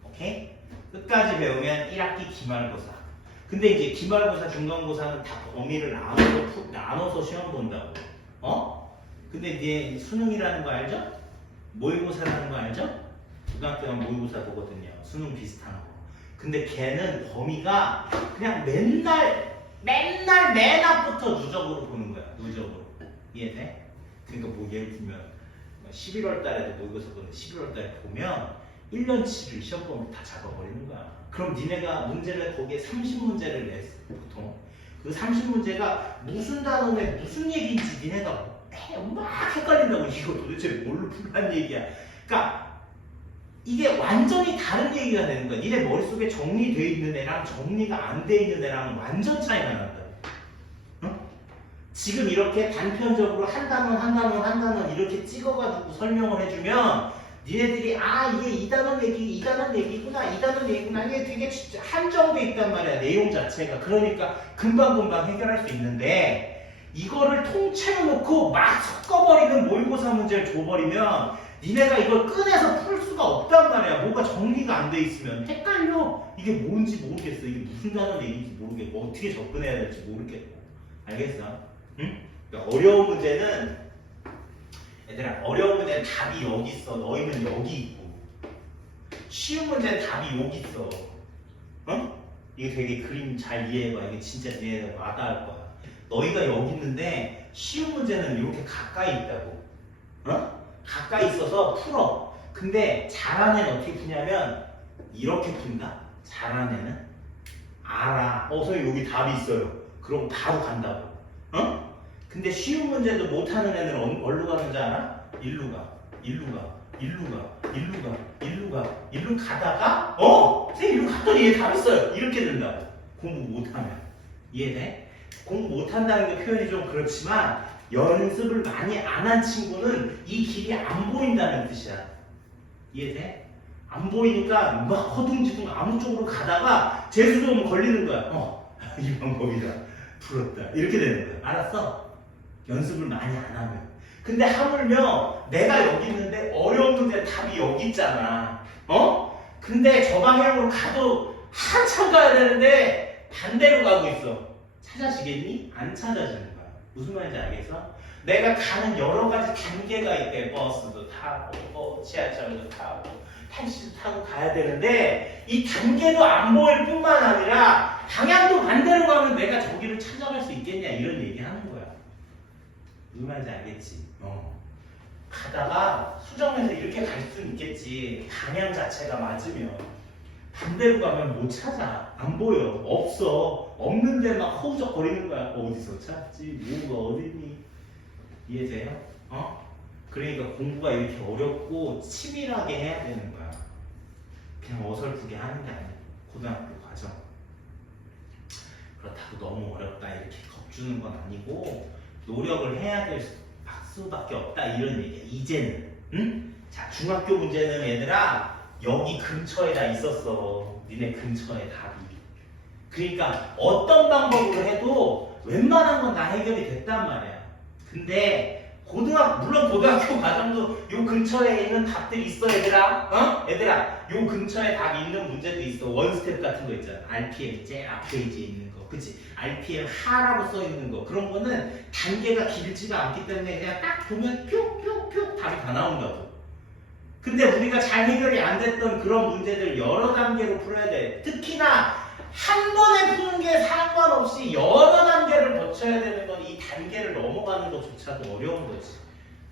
오케이? 끝까지 배우면 1학기 기말고사. 근데 이제 기말고사, 중간고사는 다 범위를 나눠서 시험 본다고. 근데 이제 수능이라는 거 알죠? 모의고사라는 거 알죠? 고등학교 가면 모의고사 보거든요. 수능 비슷한 거. 근데 걔는 범위가 그냥 맨날 맨 앞부터 누적으로 보는 거야. 누적으로. 이해돼? 그러니까 뭐 예를 들면 11월 달에도 모의고사 보는데 11월 달에 보면 1년치를 시험 범위 다 잡아버리는 거야. 그럼 니네가 문제를 거기에 30문제를 냈어. 보통. 그 30문제가 무슨 단어에 무슨 얘기인지 니네가 막 헷갈린다고. 이거 도대체 뭘로 풀란 얘기야. 그러니까 이게 완전히 다른 얘기가 되는 거야. 니네 머릿속에 정리되어 있는 애랑 정리가 안 돼 있는 애랑 완전 차이가 난다. 지금 이렇게 단편적으로 한 단원 이렇게 찍어가지고 설명을 해주면 니네들이 이게 이 단원 얘기구나 이게 되게 한정돼 있단 말이야. 내용 자체가. 그러니까 금방금방 해결할 수 있는데 이거를 통째로 놓고 막 섞어버리는 모의고사 문제를 줘버리면 니네가 이걸 꺼내서 풀 수가 없단 말이야. 뭐가 정리가 안 돼 있으면 헷갈려. 이게 뭔지 모르겠어. 이게 무슨 단어 얘기인지 모르겠고 어떻게 접근해야 될지 모르겠고. 알겠어? 응? 그러니까 어려운 문제는 얘들아, 어려운 문제는 답이 여기 있어. 너희는 여기 있고. 쉬운 문제는 답이 여기 있어. 이게 되게 그림 잘 이해해봐. 이게 진짜 니네가 와닿을 거야. 너희가 여기 있는데 쉬운 문제는 이렇게 가까이 있다고. 가까이 있어서 풀어. 근데 잘하는 애는 어떻게 푸냐면 이렇게 푼다. 잘하는 애는 알아. 선생님 여기 답이 있어요. 그러고 바로 간다고. 근데 쉬운 문제도 못하는 애는 어디로 가는지 알아? 일로 가다가 선생님 일로 갔더니 얘 답 있어요. 이렇게 된다고. 공부 못하면. 이해돼? 공부 못한다는 게 표현이 좀 그렇지만 연습을 많이 안 한 친구는 이 길이 안 보인다는 뜻이야. 이해돼? 안 보이니까 막 허둥지둥 아무 쪽으로 가다가 재수 좀 걸리는 거야. 이 방법이다. 풀었다. 이렇게 되는 거야. 알았어? 연습을 많이 안 하면. 근데 하물며 내가 여기 있는데 어려운 문제 답이 여기 있잖아. 근데 저 방향으로 가도 한참 가야 되는데 반대로 가고 있어. 찾아지겠니? 안 찾아지는 거야. 무슨 말인지 알겠어? 내가 가는 여러 가지 단계가 있대. 버스도 타고 지하철도 타고 택시도 타고 가야 되는데 이 단계도 안 보일 뿐만 아니라 방향도 반대로 가면 내가 저기를 찾아갈 수 있겠냐 이런 얘기 하는 거야. 무슨 말인지 알겠지? 가다가 수정해서 이렇게 갈 수는 있겠지. 방향 자체가 맞으면. 반대로 가면 못 찾아. 안 보여. 없어. 없는데 막 허우적거리는 거야. 어디서 찾지? 뭐가 어디니? 이해돼요? 그러니까 공부가 이렇게 어렵고 치밀하게 해야 되는 거야. 그냥 어설프게 하는 게 아니야. 고등학교 과정. 그렇다고 너무 어렵다 이렇게 겁주는 건 아니고 노력을 해야 될 수밖에 없다 이런 얘기야. 이제는. 응? 자, 중학교 문제는 얘들아 여기 근처에다 있었어. 니네 근처에 답이. 그러니까 어떤 방법으로 해도 웬만한 건 다 해결이 됐단 말이야. 근데 물론 고등학교 과정도 요 근처에 있는 답들이 있어 얘들아. 얘들아 요 근처에 답이 있는 문제도 있어. 원스텝 같은 거 있잖아. RPM 제일 앞 페이지에 있는 거. 그치? RPM 하라고 써 있는 거. 그런 거는 단계가 길지가 않기 때문에 그냥 딱 보면 뿅뿅뿅 답이 다 나온다고. 근데 우리가 잘 해결이 안 됐던 그런 문제들 여러 단계로 풀어야 돼. 특히나 한 번에 푸는 게 상관없이 여러 단계를 거쳐야 되는 건 이 단계를 넘어가는 것조차도 어려운 거지.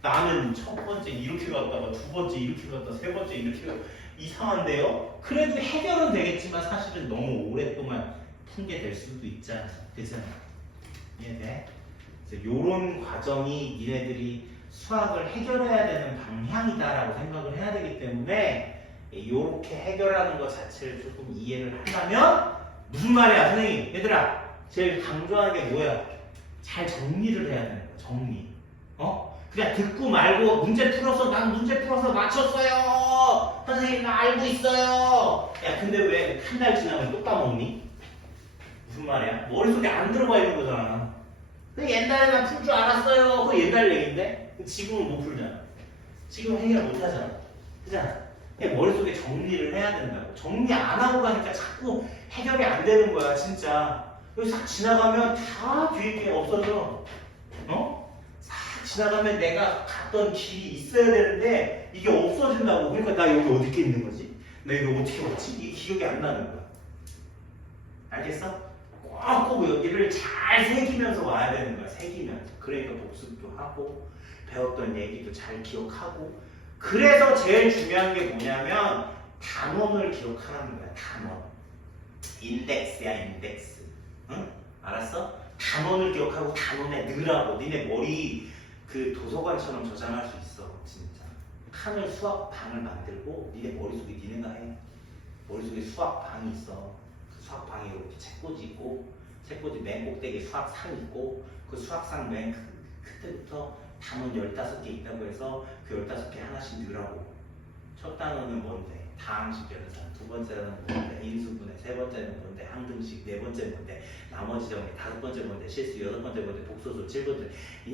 나는 첫 번째 이렇게 갔다가 두 번째 이렇게 갔다 세 번째 이렇게 갔다 이상한데요? 그래도 해결은 되겠지만 사실은 너무 오랫동안 푼게 될 수도 있잖아. 그잖아. 이해돼? 요런 과정이 니네들이 수학을 해결해야 되는 방향이다라고 생각을 해야 되기 때문에 요렇게 해결하는 것 자체를 조금 이해를 하려면 무슨 말이야 선생님? 얘들아 제일 강조하는 게 뭐야? 잘 정리를 해야 되는 거야. 정리. 그냥 듣고 말고 문제 풀어서 난 문제 풀어서 맞췄어요. 선생님 나 알고 있어요. 야 근데 왜 한 달 지나면 또 까먹니? 무슨 말이야? 머릿속에 안 들어가 있는 거잖아. 근데 옛날에 나 풀 줄 알았어요. 그거 옛날 얘기인데 지금은 못 풀잖아. 지금 해결 못 하잖아. 그잖아. 머릿속에 정리를 해야 된다고. 정리 안 하고 가니까 자꾸 해결이 안 되는 거야 진짜. 여기 싹 지나가면 다 뒤에 게 없어져. 싹 지나가면 내가 갔던 길이 있어야 되는데 이게 없어진다고. 그러니까 나 여기 어디 있는 거지? 나 여기 어떻게 왔지? 이게 기억이 안 나는 거야. 알겠어? 꼭 여기를 잘 새기면서 와야 되는 거야. 새기면서. 그러니까 복습도 하고 배웠던 얘기도 잘 기억하고. 그래서 제일 중요한 게 뭐냐면 단원을 기억하라는 거야. 단원. 인덱스야 인덱스. 응? 알았어? 단원을 기억하고 단원에 넣으라고. 니네 머리 그 도서관처럼 저장할 수 있어. 진짜. 칸을 수학방을 만들고 니네 머릿속에 니네가 해. 머릿속에 수학방이 있어. 그 수학방에 이렇게 책꽂이 있고 책꽂이 맨 꼭대기에 수학상 있고 그 수학상 맨 끝에부터 단원 15개 있다고 해서 그 15개 하나씩 넣으라고. 첫 단원은 뭔데? 다항식 변산. 두 번째는 뭔데? 인수분해. 세 번째는 뭔데? 항등식. 네 번째 뭔데? 나머지 정리. 다섯 번째 뭔데? 실수. 여섯 번째 뭔데? 복소수. 칠 번째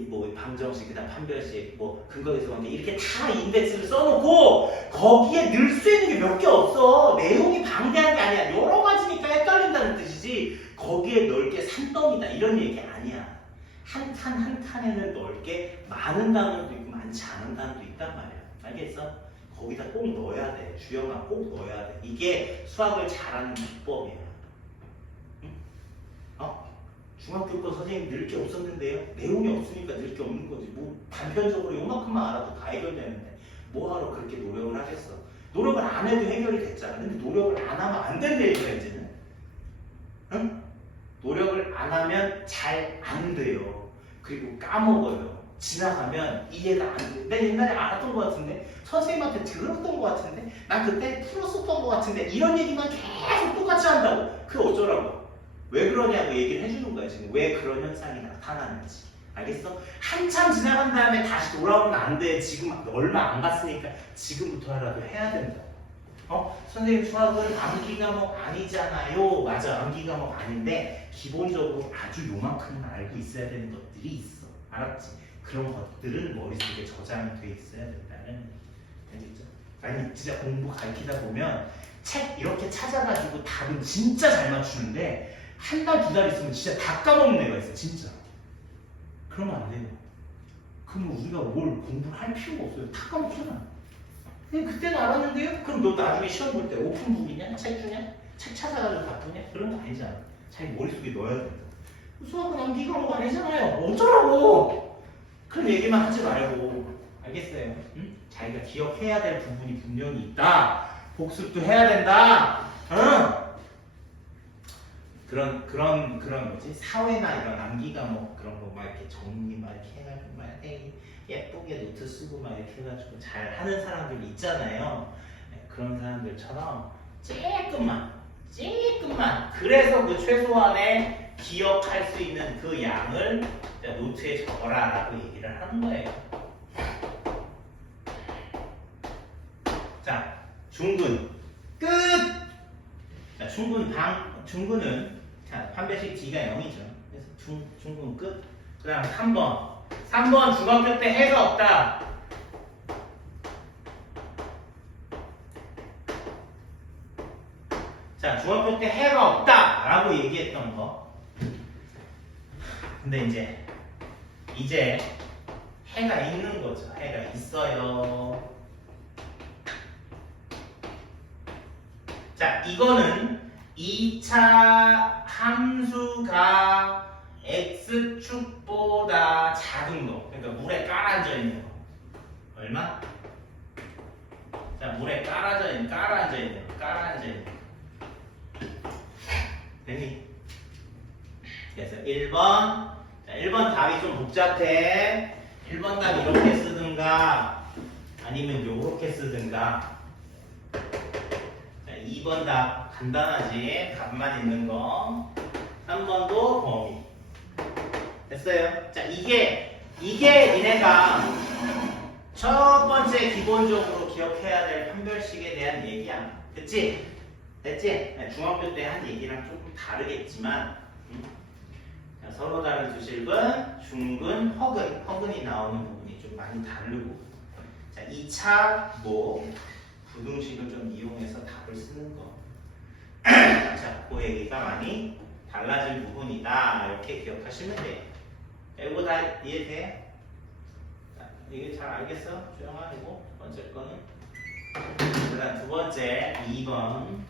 뭐 방정식. 그다음 판별식. 뭐 근거에서 뭔데? 이렇게 다 인덱스를 써놓고 거기에 넣을 수 있는 게 몇 개 없어. 내용이 방대한 게 아니야. 여러 가지니까 헷갈린다는 뜻이지. 거기에 넣을 게 산더미다 이런 얘기 아니야. 한 칸 한 칸에는 넣을 게 많은 단어도 있고 많지 않은 단어도 있단 말이야. 알겠어? 거기다 꼭 넣어야 돼. 주영아 꼭 넣어야 돼. 이게 수학을 잘하는 비법이야. 응? 중학교 거 선생님 넣을 게 없었는데요. 내용이 없으니까 넣을 게 없는 거지. 뭐 단편적으로 요만큼만 알아도 다 해결되는데 뭐하러 그렇게 노력을 하겠어. 노력을 안 해도 해결이 됐잖아. 근데 노력을 안 하면 안 된대 이거야지는. 응? 노력을 안 하면 잘 안 돼요. 그리고 까먹어요. 지나가면 이해가 안 돼. 내가 옛날에 알았던 것 같은데 선생님한테 들었던 것 같은데 난 그때 풀었었던 것 같은데 이런 얘기만 계속 똑같이 한다고. 그게 어쩌라고. 왜 그러냐고 얘기를 해주는 거야. 지금 왜 그런 현상이 나타나는지. 알겠어? 한참 지나간 다음에 다시 돌아오면 안 돼. 지금 얼마 안 갔으니까 지금부터라도 해야 된다. 선생님 수학은 암기 과목 아니잖아요. 맞아, 암기 과목 아닌데 기본적으로 아주 요만큼은 알고 있어야 되는 것들이 있어. 알았지? 그런 것들은 머릿속에 저장이 돼 있어야 된다는 얘기죠. 아니 진짜 공부 가르치다 보면 책 이렇게 찾아가지고 답은 진짜 잘 맞추는데 한 달, 두 달 있으면 진짜 다 까먹는 애가 있어. 진짜. 그러면 안 돼요. 그럼 우리가 뭘 공부를 할 필요가 없어요. 다 까먹잖아. 그때는 알았는데요? 그럼 너 나중에 시험 볼 때 오픈북이냐? 책 주냐? 책 찾아가지고 바꾸냐? 그런 거 아니잖아. 자기 머릿속에 넣어야 된다. 수학은 암기 과목 아니잖아요. 어쩌라고! 그런 얘기만 하지 말고. 알겠어요? 응? 자기가 기억해야 될 부분이 분명히 있다. 복습도 해야 된다. 응? 그런 뭐지? 사회나 이런 암기 과목 그런 거 막 이렇게 정리 막 이렇게 해가지고 막 예쁘게 노트 쓰고 막 이렇게 해가지고 잘 하는 사람들 있잖아요. 네, 그런 사람들처럼 조금만 그래서 그 최소한의 기억할 수 있는 그 양을 노트에 적어라 라고 얘기를 하는 거예요. 자, 중근 끝! 자, 중근은 자, 판별식 D가 0이죠. 그래서 중근 끝. 그 다음 3번 중학교 때 해가 없다. 자, 중학교 때 해가 없다 라고 얘기했던 거. 근데 이제 해가 있는 거죠. 해가 있어요. 자, 이거는 2차 함수가 x축보다 작은 거. 그러니까 물에 깔아앉아 있는 거. 얼마? 자, 물에 깔아앉아 있는 거. 됐니? 그래서 1번. 자, 1번 답이 좀 복잡해. 1번 답 이렇게 쓰든가 아니면 요렇게 쓰든가. 자, 2번 답 간단하지. 값만 있는 거. 3번도 범위. 됐어요? 자, 이게 니네가 첫 번째 기본적으로 기억해야 될 판별식에 대한 얘기야. 됐지? 네, 중학교 때 한 얘기랑 조금 다르겠지만 자, 서로 다른 수식은 중근, 허근이 나오는 부분이 좀 많이 다르고. 자, 2차 부등식을 좀 이용해서 답을 쓰는 거. 자, 그 얘기가 많이 달라진 부분이다. 이렇게 기억하시면 돼요. 이거 다 이해돼? 자, 이게 잘 알겠어? 조용하고. 첫 번째 거는. 그 다음 두 번째, 2번.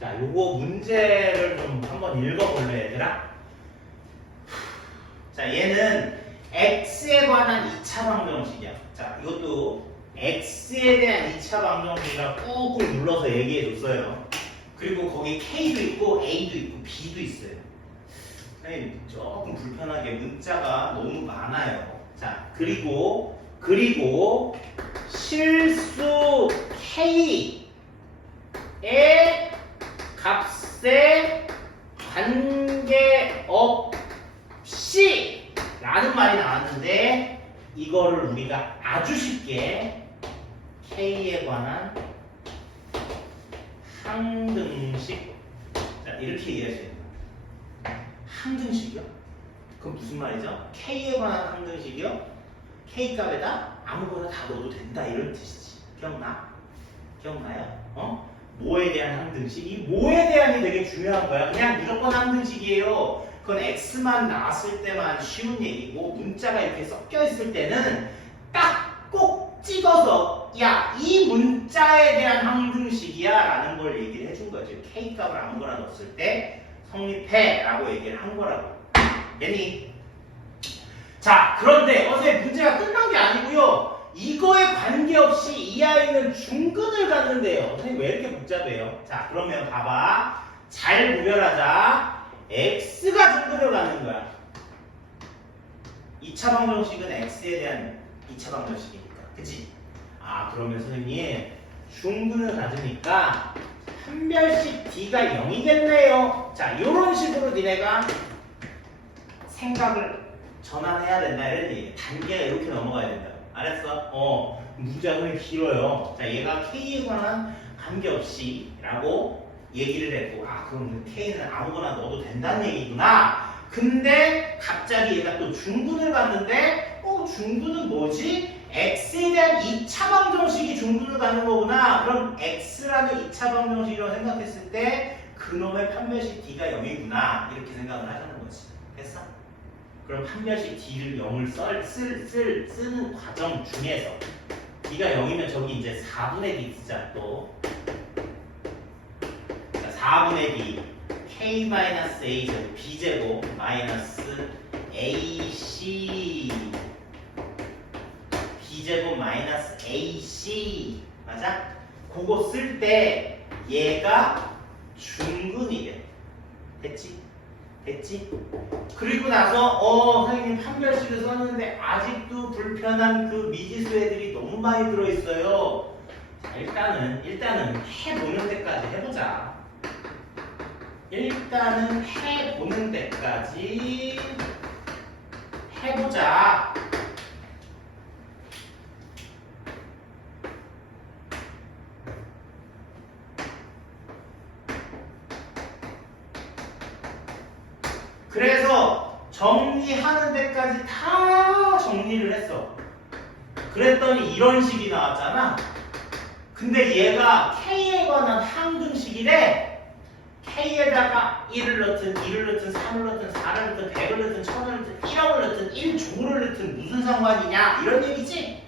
자, 요거 문제를 좀 한번 읽어볼래, 얘들아? 자, 얘는 x에 관한 2차 방정식이야. 자, 이것도 x에 대한 2차 방정식이라 꾹꾹 눌러서 얘기해줬어요. 그리고 거기 k도 있고 a도 있고 b도 있어요. 선생님, 조금 불편하게 문자가 너무 많아요. 자, 그리고 실수 k의 값에 관계없이 라는 말이 나왔는데 이거를 우리가 아주 쉽게 K에 관한 항등식, 자, 이렇게 이해할 수 있는 거예요. 항등식이요? 그럼 무슨 말이죠? K에 관한 항등식이요? K 값에다 아무거나 다 넣어도 된다 이런 뜻이지. 기억나요? 뭐에 대한 항등식? 이 뭐에 대한이 되게 중요한 거야. 그냥 무조건 항등식이에요. 그건 X만 나왔을 때만 쉬운 얘기고 문자가 이렇게 섞여 있을 때는 딱 꼭 찍어서 야, 이 문자에 대한 항등식이야 라는 걸 얘기를 해준 거지. K 값을 아무거나 넣었을 때 성립해 라고 얘기를 한 거라고. 얘니? 자, 그런데 어제 문제가 끝난 게 아니고요. 이거에 관계없이 이 아이는 중근을 갖는데요. 선생님 왜 이렇게 복잡해요? 자, 그러면 봐봐. 잘 구별하자. x가 중근을 갖는 거야. 2차 방정식은 x에 대한 2차 방정식이니까. 그치? 아, 그러면 선생님 중근을 가지니까 판별식 d가 0이겠네요. 자, 이런 식으로 니네가 생각을 전환해야 된다. 이런 얘기. 단계가 이렇게 넘어가야 된다. 알았어? 문장은 길어요. 자, 얘가 K에 관한 관계없이 라고 얘기를 했고, 아, 그럼 K는 아무거나 넣어도 된다는 얘기구나. 근데 갑자기 얘가 또 중근을 갖는데, 중근은 뭐지? X에 대한 2차 방정식이 중근을 갖는 거구나. 그럼 X라는 2차 방정식이라고 생각했을 때 그놈의 판별식 D가 0이구나. 이렇게 생각을 하자는 거지. 됐어? 그럼 판별식 D를 0을 쓰는 과정 중에서 D가 0이면 저기 이제 4분의 D 쓰자 또. 자, 4분의 D K-A 제곱 B제곱 마이너스 AC B제곱 마이너스 AC 맞아? 그거 쓸 때 얘가 중근이래. 됐지? 됐지? 그리고 나서 선생님 판별식을 썼는데 아직도 불편한 그 미지수 애들이 너무 많이 들어있어요. 자, 일단은 해보는 데까지 해보자. 일단은 해보는 데까지 해보자. 그래서 정리하는 데까지 다 정리를 했어. 그랬더니 이런 식이 나왔잖아. 근데 얘가 K에 관한 항등식이래. K에다가 1을 넣든 2를 넣든 3을 넣든 4를 넣든 100을 넣든 1000을 넣든 1억을 넣든 1조를 넣든 무슨 상관이냐 이런 얘기지?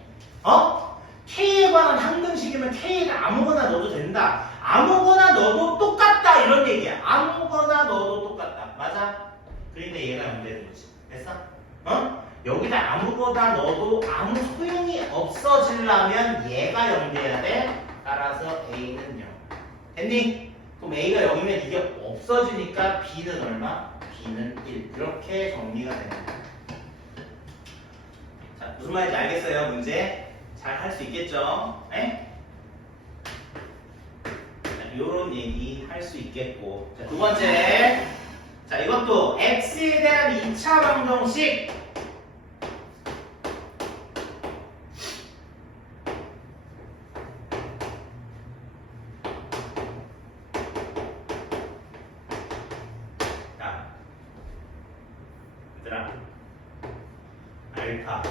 K에 관한 항등식이면 K에다 아무거나 넣어도 된다. 아무거나 넣어도 똑같다 이런 얘기야. 아무거나 넣어도 똑같다. 맞아? 그러니까 얘가 0 되는 거지. 됐어? 여기다 아무거나 넣어도 아무 소용이 없어지려면 얘가 0 돼야 돼. 따라서 A는 0. 됐니? 그럼 A가 0이면 이게 없어지니까 B는 얼마? B는 1. 이렇게 정리가 되는 거야. 자, 무슨 말인지 알겠어요? 문제? 잘 할 수 있겠죠? 에? 자, 요런 얘기 할 수 있겠고. 자, 두 번째. 자, 이것도 X에 대한 2차 방정식. 자, 얘들아. 알파,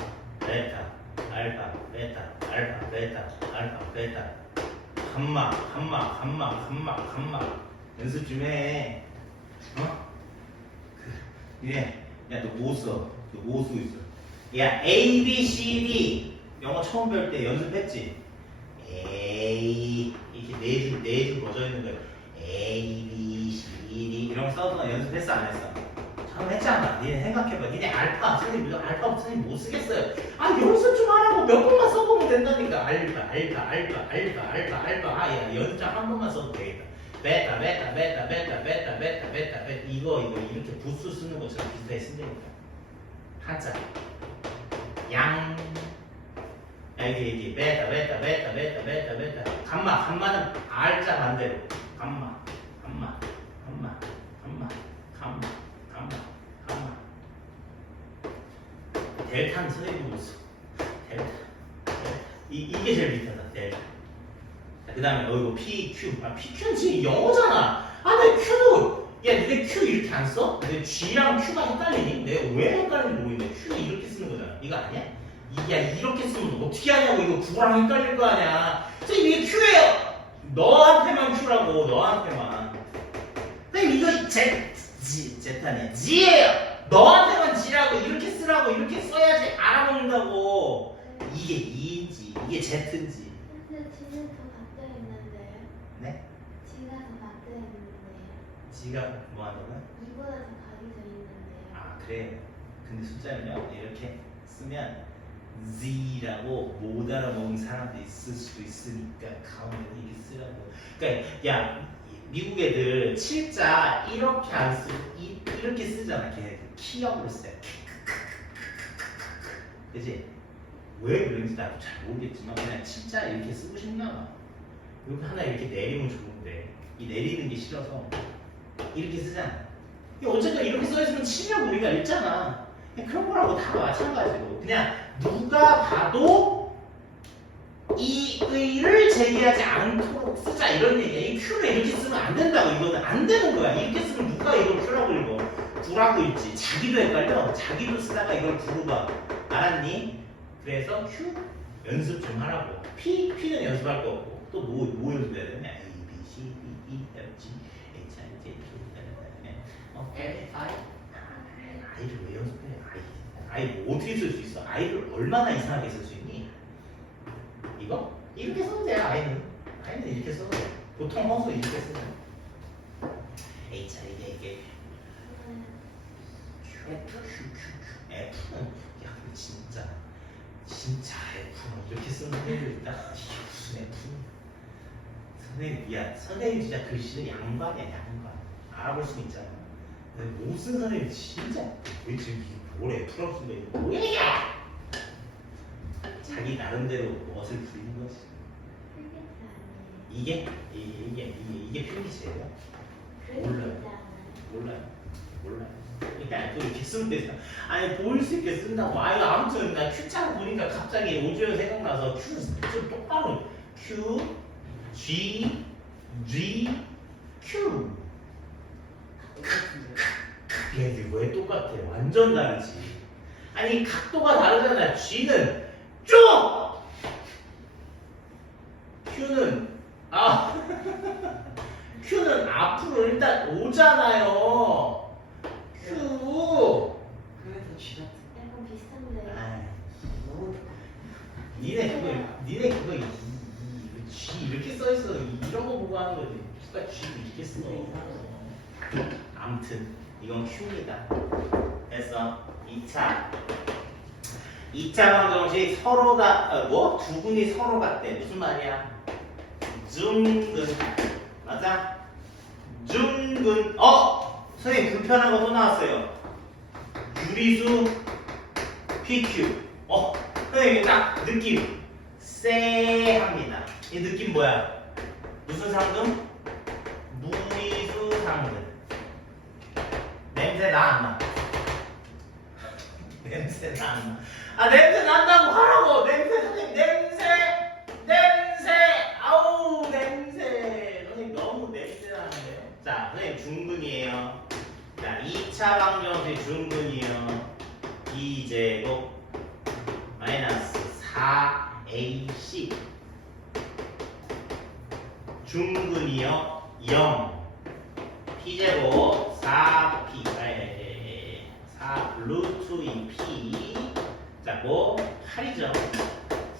베타, 알파, 베타, 알파, 베타, 알파, 베타. 감마. 연습 좀 해. 야, 너 뭐 써? 너 뭐 쓰고 있어? 야, A, B, C, D. 영어 처음 배울 때 연습했지? A. 이렇게 네 줄 뻗어 있는 거야. A, B, C, D. 이런 거 써서 연습했어, 안 했어? 처음 했잖아. 니네 생각해봐. 니네 알파. 선생님, 알파부터 선생님 못 쓰겠어요. 아, 연습 좀 하라고. 몇 번만 써보면 된다니까. 알파. 아, 야, 연습장 한 번만 써도 되겠다. 베타 이거 이렇게 부수 쓰는 것처럼 비슷하게 쓴다니까. 한자 양 여기 베타 감마는 R자 반대로 감마 델타는 선생님도 못 써. 델타 이게 제일 비슷하다. 델타. 그 다음에 이거 PQ. PQ는 지금 영어잖아. 내 Q도 야 근데 Q 이렇게 안 써? 근데 G랑 Q가 헷갈리니? 내가 왜 헷갈리는지 모르겠는데 Q는 이렇게 쓰는 거잖아. 이거 아니야? 야 이렇게 쓰면 어떻게 하냐고. 이거 Q랑 헷갈릴 거 아니야. 선생님 이게 Q예요. 너한테만 Q라고. 너한테만. 선생님 이거 Z 아니야. G예요. 너한테만 G라고. 이렇게 쓰라고. 이렇게 써야지 알아먹는다고. 이게 E인지 이게 Z인지. 근데 G는 더 바뀌어 있는데요. 네? G가 더 바뀌어 있는데요. G가 뭐 한다고요? 이보다 더 가려져 있는데요. 아 그래. 근데 숫자는요 이렇게 쓰면 Z라고 못 알아먹는 사람도 있을 수도 있으니까 가운데 이렇게 쓰라고. 그러니까 야 미국 애들 7자 이렇게 안 쓰고 이렇게 쓰잖아. 걔네들 키역으로 써요. 그치? 왜 그런지 나도 잘 모르겠지만 그냥 7자 이렇게 쓰고 싶나 봐. 이렇게 하나 이렇게 내리면 좋은데 이 내리는 게 싫어서 이렇게 쓰잖아. 어쨌든 이렇게 써있으면 치면 우리가 읽잖아. 그냥 그런 거라고 다 마찬가지고 그냥 누가 봐도 이 의를 제기하지 않도록 쓰자 이런 얘기야. 이 Q를 이렇게 쓰면 안 된다고. 이거는 안 되는 거야. 이렇게 쓰면 누가 이걸 Q라고 읽어. Q라고 읽지. 자기도 헷갈려. 자기도 쓰다가 이걸 Q로 봐. 알았니? 그래서 Q 연습 좀 하라고. P는 연습할 거 없고 또 뭐 연습해야 되냐? A, B, C, D, E, F, G, H, I, J, K, L, M, I. I를 왜 연습해? I 뭐 어떻게 쓸 수 있어? I를 얼마나 이상하게 쓸 수 있니? 이거? 이렇게 써도 돼. I는 이렇게 써도 돼. 보통 허수 이렇게 쓰죠. H, I, J, K, Q, F는 야 근데 진짜 F는 이렇게 쓰는 애들 있다. 이게 무슨 F는? 선생님, 야 선생님 진짜 글씨는 양반이야. 양반. 알아볼 수 있잖아. 못 쓴 사람이 진짜 왜 지금 이게 뭐래? 풀업수가 이거 뭐야? 자기 나름대로 멋을 부리는 거지. 필기체 아니에요. 이게 필기체예요? 그래도 몰라요. 되지 않아요? 몰라요. 그러니까 또 이렇게 쓰면 되잖아. 아니 보일 수 있게 쓴다고. 아니 아무튼 나 Q창 보니까 갑자기 오디오 생각나서 Q 좀 똑바로 Q G G Q. 얘들 왜 똑같아? 완전 다르지. 아니 각도가 다르잖아. G는 쭉. Q는 Q는 앞으로 일단 오잖아요. Q. 그래서 쥐 같은 약간 비슷한데요. 아이, 너무 니네 그거 G 이렇게 써 있어. 이런 거 보고 하는 거지. Q가 G 이렇게 써. 아무튼 이건 Q입니다. 됐어. 2차 방정식 서로가 두 분이 서로 같대. 무슨 말이야? 중근 맞아? 중근 선생님 불편한 거 또 나왔어요. 유리수 PQ 선생님 딱 느낌 쎄합니다. 이 느낌 뭐야? 무슨 상금? 무리수 상금. 냄새 나 안 나? 냄새 나 안 나? 냄새 난다고 하라고. 냄새 아우 냄새. 선생님 너무 냄새 나는데요. 자 선생님 중근이에요. 자 2차 방정식 중근이에요. 2제곱 마이너스 4AC 중근이요 0 P제곱 4P 4 루트 2P 자 뭐 8이죠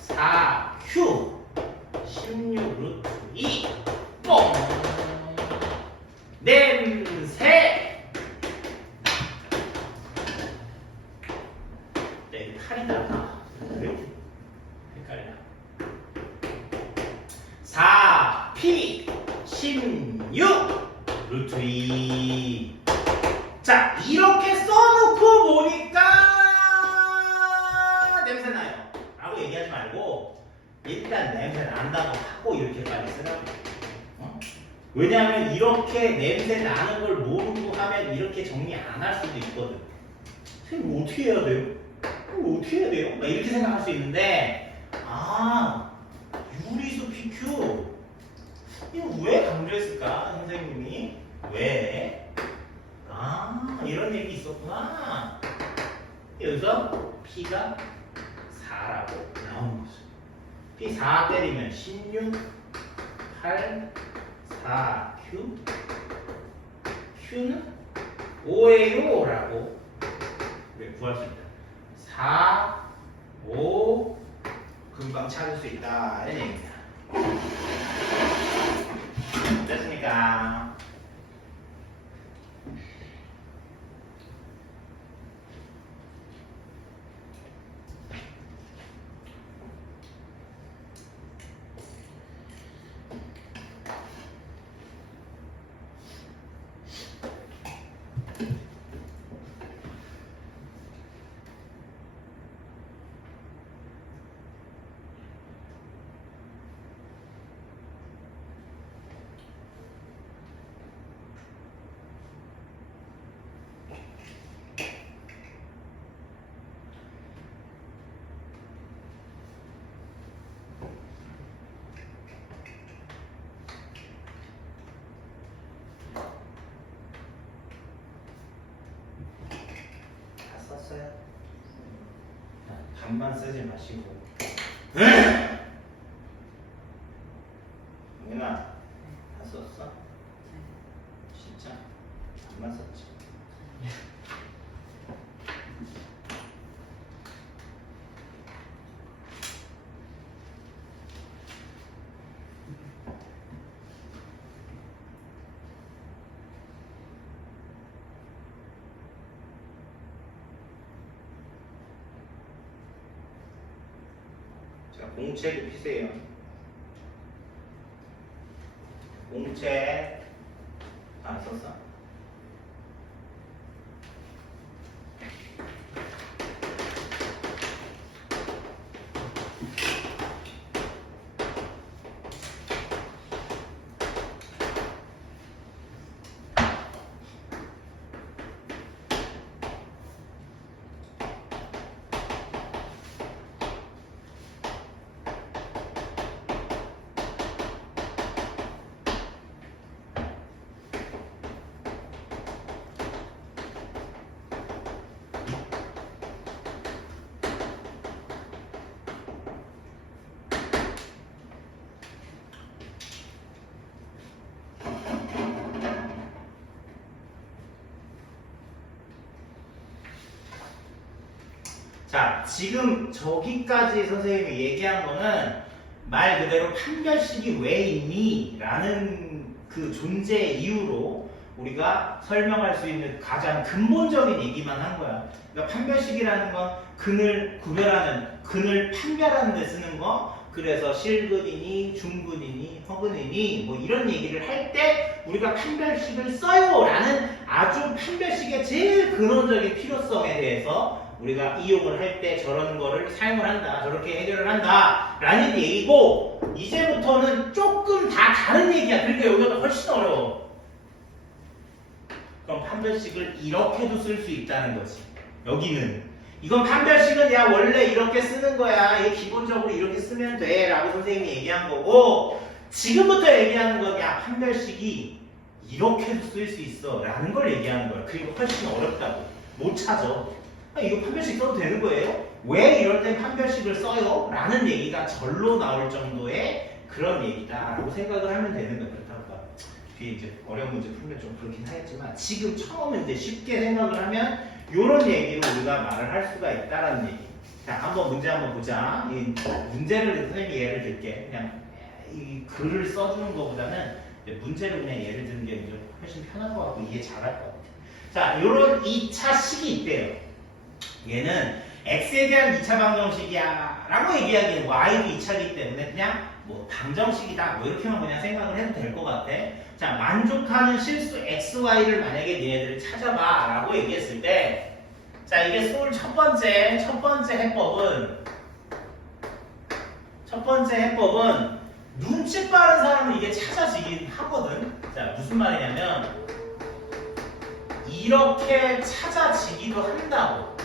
4Q 16 루트 2 뽕 냄새 네, 8이다 왜 이렇게 헷갈려 4P 16 루트 2 자 이렇게 써놓고 보니까 냄새나요 라고 얘기하지 말고 일단 냄새 난다고 하고 이렇게 빨리 쓰라고 왜냐하면 이렇게 냄새 나는 걸 모르고 하면 이렇게 정리 안 할 수도 있거든 선생님 어떻게 해야 돼요? 어떻게 해야 돼요? 막 이렇게 생각할 수 있는데 유리수 PQ 이거 왜 강조했을까 선생님이? 왜? 이런 얘기 있었구나. 여기서 P가 4라고 나오는 거죠. P 4 때리면 16, 8, 4, Q. Q는 5예요 라고 우리가 구할 수 있다. 4, 5 금방 찾을 수 있다. 이런 얘기입니다. 됐습니까? 썼어요? 반만 쓰지 마시고 영민아 다 썼어? 진짜? 반만 썼지? 자, 공책 피세요. 공책 다 썼어? 자, 지금 저기까지 선생님이 얘기한 거는 말 그대로 판별식이 왜 있니? 라는 그 존재 이유로 우리가 설명할 수 있는 가장 근본적인 얘기만 한 거야. 그러니까 판별식이라는 건 근을 구별하는, 근을 판별하는 데 쓰는 거. 그래서 실근이니, 중근이니, 허근이니 뭐 이런 얘기를 할 때 우리가 판별식을 써요 라는 아주 판별식의 제일 근원적인 필요성에 대해서 우리가 이용을 할 때 저런 거를 사용을 한다, 저렇게 해결을 한다 라는 얘기고, 이제부터는 조금 다 다른 얘기야. 그러니까 여기가 훨씬 어려워. 그럼 판별식을 이렇게도 쓸 수 있다는 거지. 여기는 이건 판별식은 야 원래 이렇게 쓰는 거야, 얘 기본적으로 이렇게 쓰면 돼 라고 선생님이 얘기한 거고, 지금부터 얘기하는 건 야 판별식이 이렇게도 쓸 수 있어 라는 걸 얘기하는 거야. 그리고 훨씬 어렵다고 못 찾아. 이거 판별식 써도 되는 거예요? 왜 이럴 땐 판별식을 써요? 라는 얘기가 절로 나올 정도의 그런 얘기다 라고 생각을 하면 되는 거예요. 그렇다고 뒤에 이제 어려운 문제 풀면 좀 그렇긴 하겠지만, 지금 처음에 이제 쉽게 생각을 하면 이런 얘기로 우리가 말을 할 수가 있다라는 얘기. 자, 한번 문제 한번 보자. 이 문제를 선생님이 예를 들게. 그냥 이 글을 써주는 것보다는 문제를 그냥 예를 드는 게 좀 훨씬 편할 것 같고 이해 잘할 것 같아. 자, 이런 2차 식이 있대요. 얘는 x에 대한 2차 방정식이야 라고 얘기하기엔 y도 2차이기 때문에 그냥 뭐 방정식이다 뭐 이렇게만 그냥 생각을 해도 될 것 같아. 자, 만족하는 실수 xy를 만약에 니네들이 찾아봐 라고 얘기했을 때, 자, 이게 소울 첫 번째 해법은 눈치 빠른 사람은 이게 찾아지긴 하거든. 자, 무슨 말이냐면 이렇게 찾아지기도 한다고.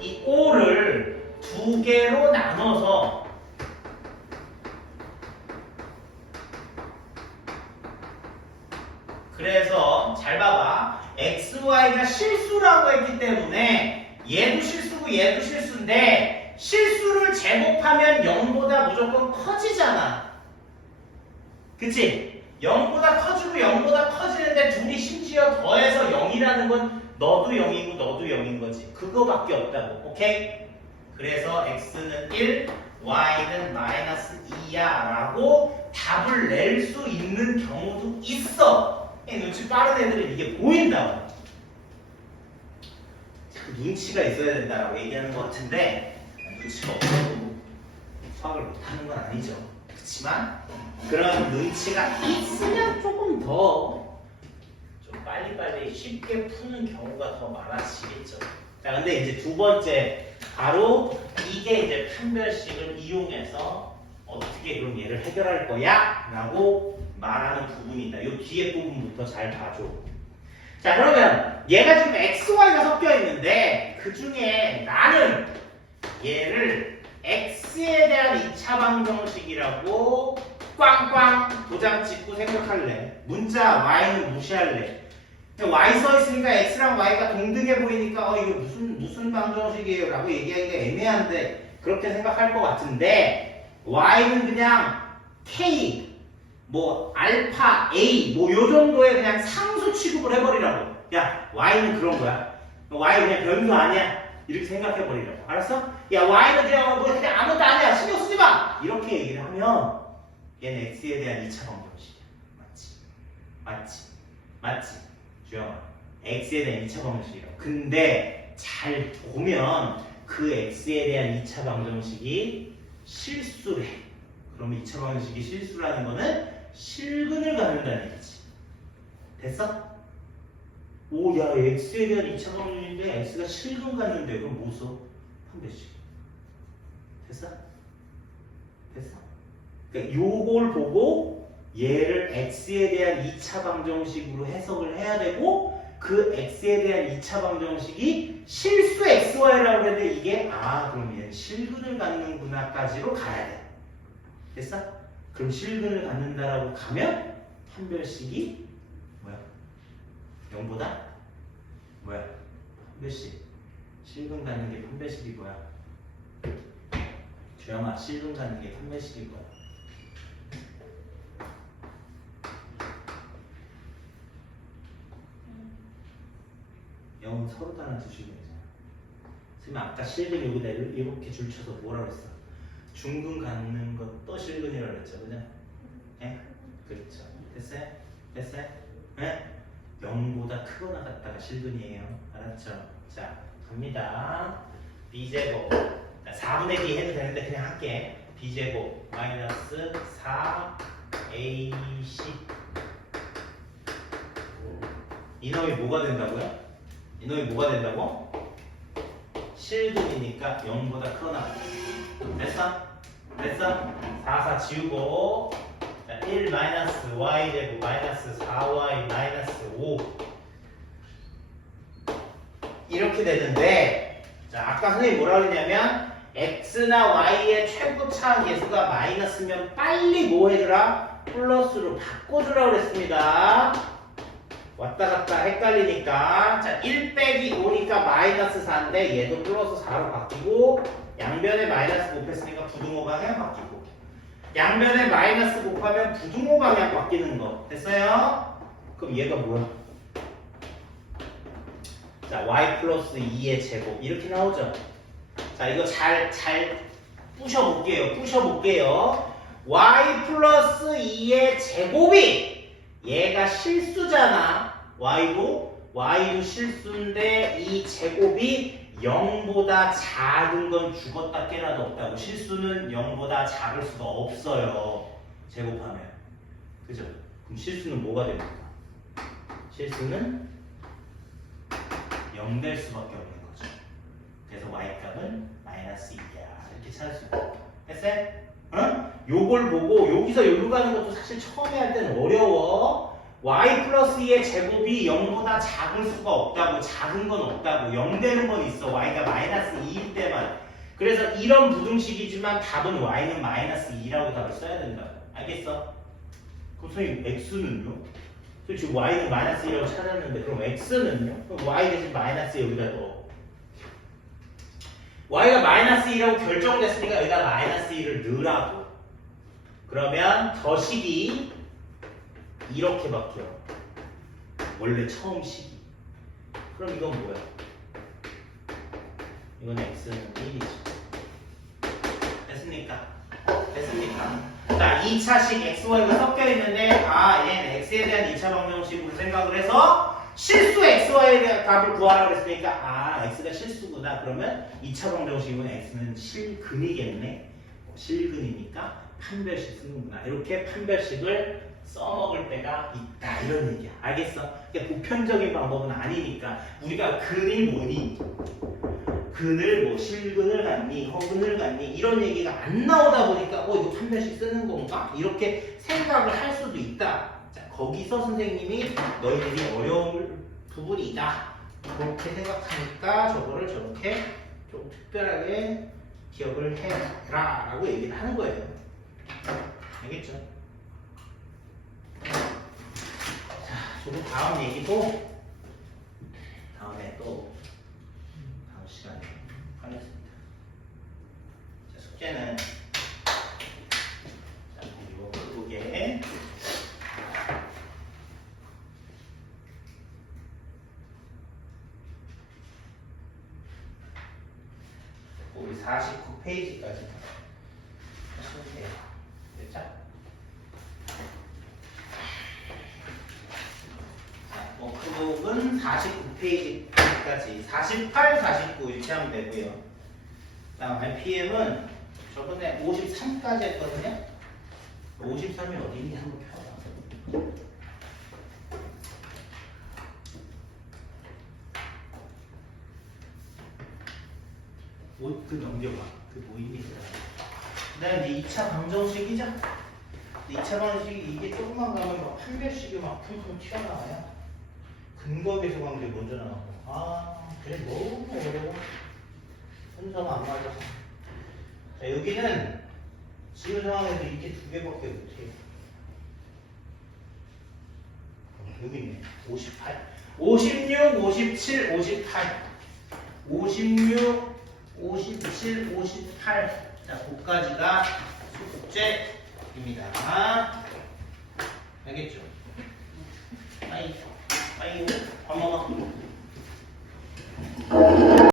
이 O를 두 개로 나눠서 그래서 잘 봐봐. XY가 실수라고 했기 때문에 얘도 실수고 얘도 실수인데 실수를 제곱하면 0보다 무조건 커지잖아. 그치? 0보다 커지고 0보다 커지는데 둘이 심지어 더해서 0이라는 건 너도 0이고 너도 0인 거지. 그거밖에 없다고. 오케이? 그래서 x는 1, y는 마이너스 2야 라고 답을 낼 수 있는 경우도 있어. 눈치 빠른 애들은 이게 보인다고. 자꾸 눈치가 있어야 된다라고 얘기하는 것 같은데, 눈치가 없어도 수학을 못하는 건 아니죠. 그렇지만 그런 눈치가 있으면 조금 더 좀 빨리빨리 쉽게 푸는 경우가 더 많아지겠죠. 자, 근데 이제 두 번째, 바로 이게 이제 판별식을 이용해서 어떻게 그럼 얘를 해결할 거야? 라고 말하는 부분이다. 이 뒤에 부분부터 잘 봐줘. 자, 그러면 얘가 지금 XY가 섞여 있는데 그 중에 나는 얘를 X에 대한 2차 방정식이라고 꽝꽝 도장 찍고 생각할래. 문자 Y는 무시할래. Y 써 있으니까 X랑 Y가 동등해 보이니까 이거 무슨 방정식이에요 라고 얘기하기가 애매한데 그렇게 생각할 것 같은데, Y는 그냥 K 뭐 알파 A 뭐 요 정도의 그냥 상수 취급을 해버리라고. 야, Y는 그런 거야. Y 그냥 변수 아니야. 이렇게 생각해 버리라고. 알았어? 야, Y는 그냥 아무것도 아니야. 신경 쓰지 마. 이렇게 얘기를 하면 얘는 X에 대한 2차 방정식이야. 맞지? 주영아, X에 대한 2차 방정식이라고. 근데 잘 보면 그 X에 대한 2차 방정식이 실수래. 그러면 2차 방정식이 실수라는 거는 실근을 갖는다는 얘기지. 됐어? 오, 야, X에 대한 2차 방정식인데 X가 실근 갖는데 그럼 뭐 써? 판별식. 됐어? 그러니까 요걸 보고 얘를 X에 대한 2차 방정식으로 해석을 해야 되고, 그 X에 대한 2차 방정식이 실수 XY라고 했는데 이게 그럼 얘는 실근을 갖는구나까지로 가야 돼. 됐어? 그럼 실근을 갖는다라고 가면 판별식이 뭐야? 0보다 뭐야? 판별식. 실근 갖는 게 판별식이 뭐야? 주영아, 실근 갖는 게 판별식이 뭐야? 0 서로 다른 두 식이잖아. 선생님 아까 실근 여기다 이렇게 줄쳐서 뭐라 그랬어? 중근 갖는 것도 실근이라고 그랬죠, 그죠? 예? 그렇죠. 됐어요? 됐어요? 예? 0보다 크거나 같다가 실근이에요. 알았죠? 자, 갑니다. b제곱 4분의 b 해도 되는데 그냥 할게. b제곱 마이너스 4ac 이놈이 뭐가 된다고요? 이놈이 뭐가 된다고? 실근이니까 0보다 크거나. 됐어? 됐어? 4 지우고 자, 1 마이너스 y 제곱 마이너스 4y 마이너스 5 이렇게 되는데 자 아까 선생님이 뭐라 그랬냐면 x나 y의 최고 차항 계수가 마이너스면 빨리 뭐 해주라? 플러스로 바꿔주라 그랬습니다. 왔다 갔다 헷갈리니까 자 1 빼기 5니까 마이너스 4인데 얘도 플러스 4로 바뀌고 양변에 마이너스 곱했으니까 부등호 방향 바뀌고 양변에 마이너스 곱하면 부등호 방향 바뀌는 거 됐어요? 그럼 얘가 뭐야? 자 y 플러스 2의 제곱 이렇게 나오죠? 자 이거 잘 부셔볼게요. y 플러스 2의 제곱이 얘가 실수잖아. y도 실수인데 이 제곱이 0보다 작은 건 죽었다 깨라도 없다고. 실수는 0보다 작을 수가 없어요. 제곱하면. 그죠? 그럼 실수는 뭐가 됩니까? 실수는 0 될 수밖에 없는 거죠. 그래서 y값은 마이너스 2야. 이렇게 찾을 수 있고. 됐어요? 응? 요걸 보고 여기서 여기로 가는 것도 사실 처음에 할 때는 어려워. y 플러스 2의 제곱이 0보다 작을 수가 없다고. 작은 건 없다고. 0 되는 건 있어. y가 마이너스 2일 때만. 그래서 이런 부등식이지만 답은 y는 마이너스 2라고 답을 써야 된다. 알겠어? 그럼 선생님 x는요? 지금 y는 마이너스 2라고 찾았는데 그럼 x는요? 그럼 y 대신 마이너스 여기다 넣어. y가 마이너스 2라고 결정됐으니까 여기다 마이너스 2를 넣으라고. 그러면 더식이 이렇게 바뀌어. 원래 처음 식이. 그럼 이건 뭐야? 이건 x는 1이지. 됐습니까? 됐습니까? 자, 2차식 xy가 섞여 있는데 얘는 x에 대한 2차 방정식으로 생각을 해서 실수 xy의 값을 구하라고 했으니까 x가 실수구나. 그러면 2차 방정식은 x는 실근이겠네. 실근이니까 판별식 쓰는구나. 이렇게 판별식을 써먹을 때가 있다. 이런 얘기야. 알겠어? 이게 보편적인 방법은 아니니까 우리가 근이 뭐니? 근을 뭐 실근을 갖니? 허근을 갖니? 이런 얘기가 안 나오다 보니까 이거 판별식 쓰는 건가? 이렇게 생각을 할 수도 있다. 자, 거기서 선생님이 너희들이 어려울 부분이다. 그렇게 생각하니까 저거를 저렇게 좀 특별하게 기억을 해라 라고 얘기를 하는 거예요. 알겠죠? 자, 조금 다음 얘기도 다음에 또 다음 시간에 하겠습니다. 자, 숙제는 자, 그리고 그게 우리 49페이지까지 하시면 돼요. 됐죠? 자, 워크북은 49페이지까지 48, 49 이렇게 하면 되고요. 다음 RPM은 저번에 53까지 했거든요. 53이 어디 있니? 한번 펴봐. 그 넘겨봐. 그 모임이 들어가. 그다음에 이제 2차 방정식이죠. 2차 방정식이 이게 조금만 가면 막 판별식이 막 퉁퉁 튀어나와요. 근거 계수 관계 먼저 나오고. 그래 너무 어려워. 순서가 안 맞아서. 자, 여기는 지금 상황에서 이게 두 개밖에 못해요. 여기 있네. 58, 56, 57, 58, 56, 57, 58. 자, 그까지가 숙제입니다. 알겠죠? 빠이, 밥 먹어.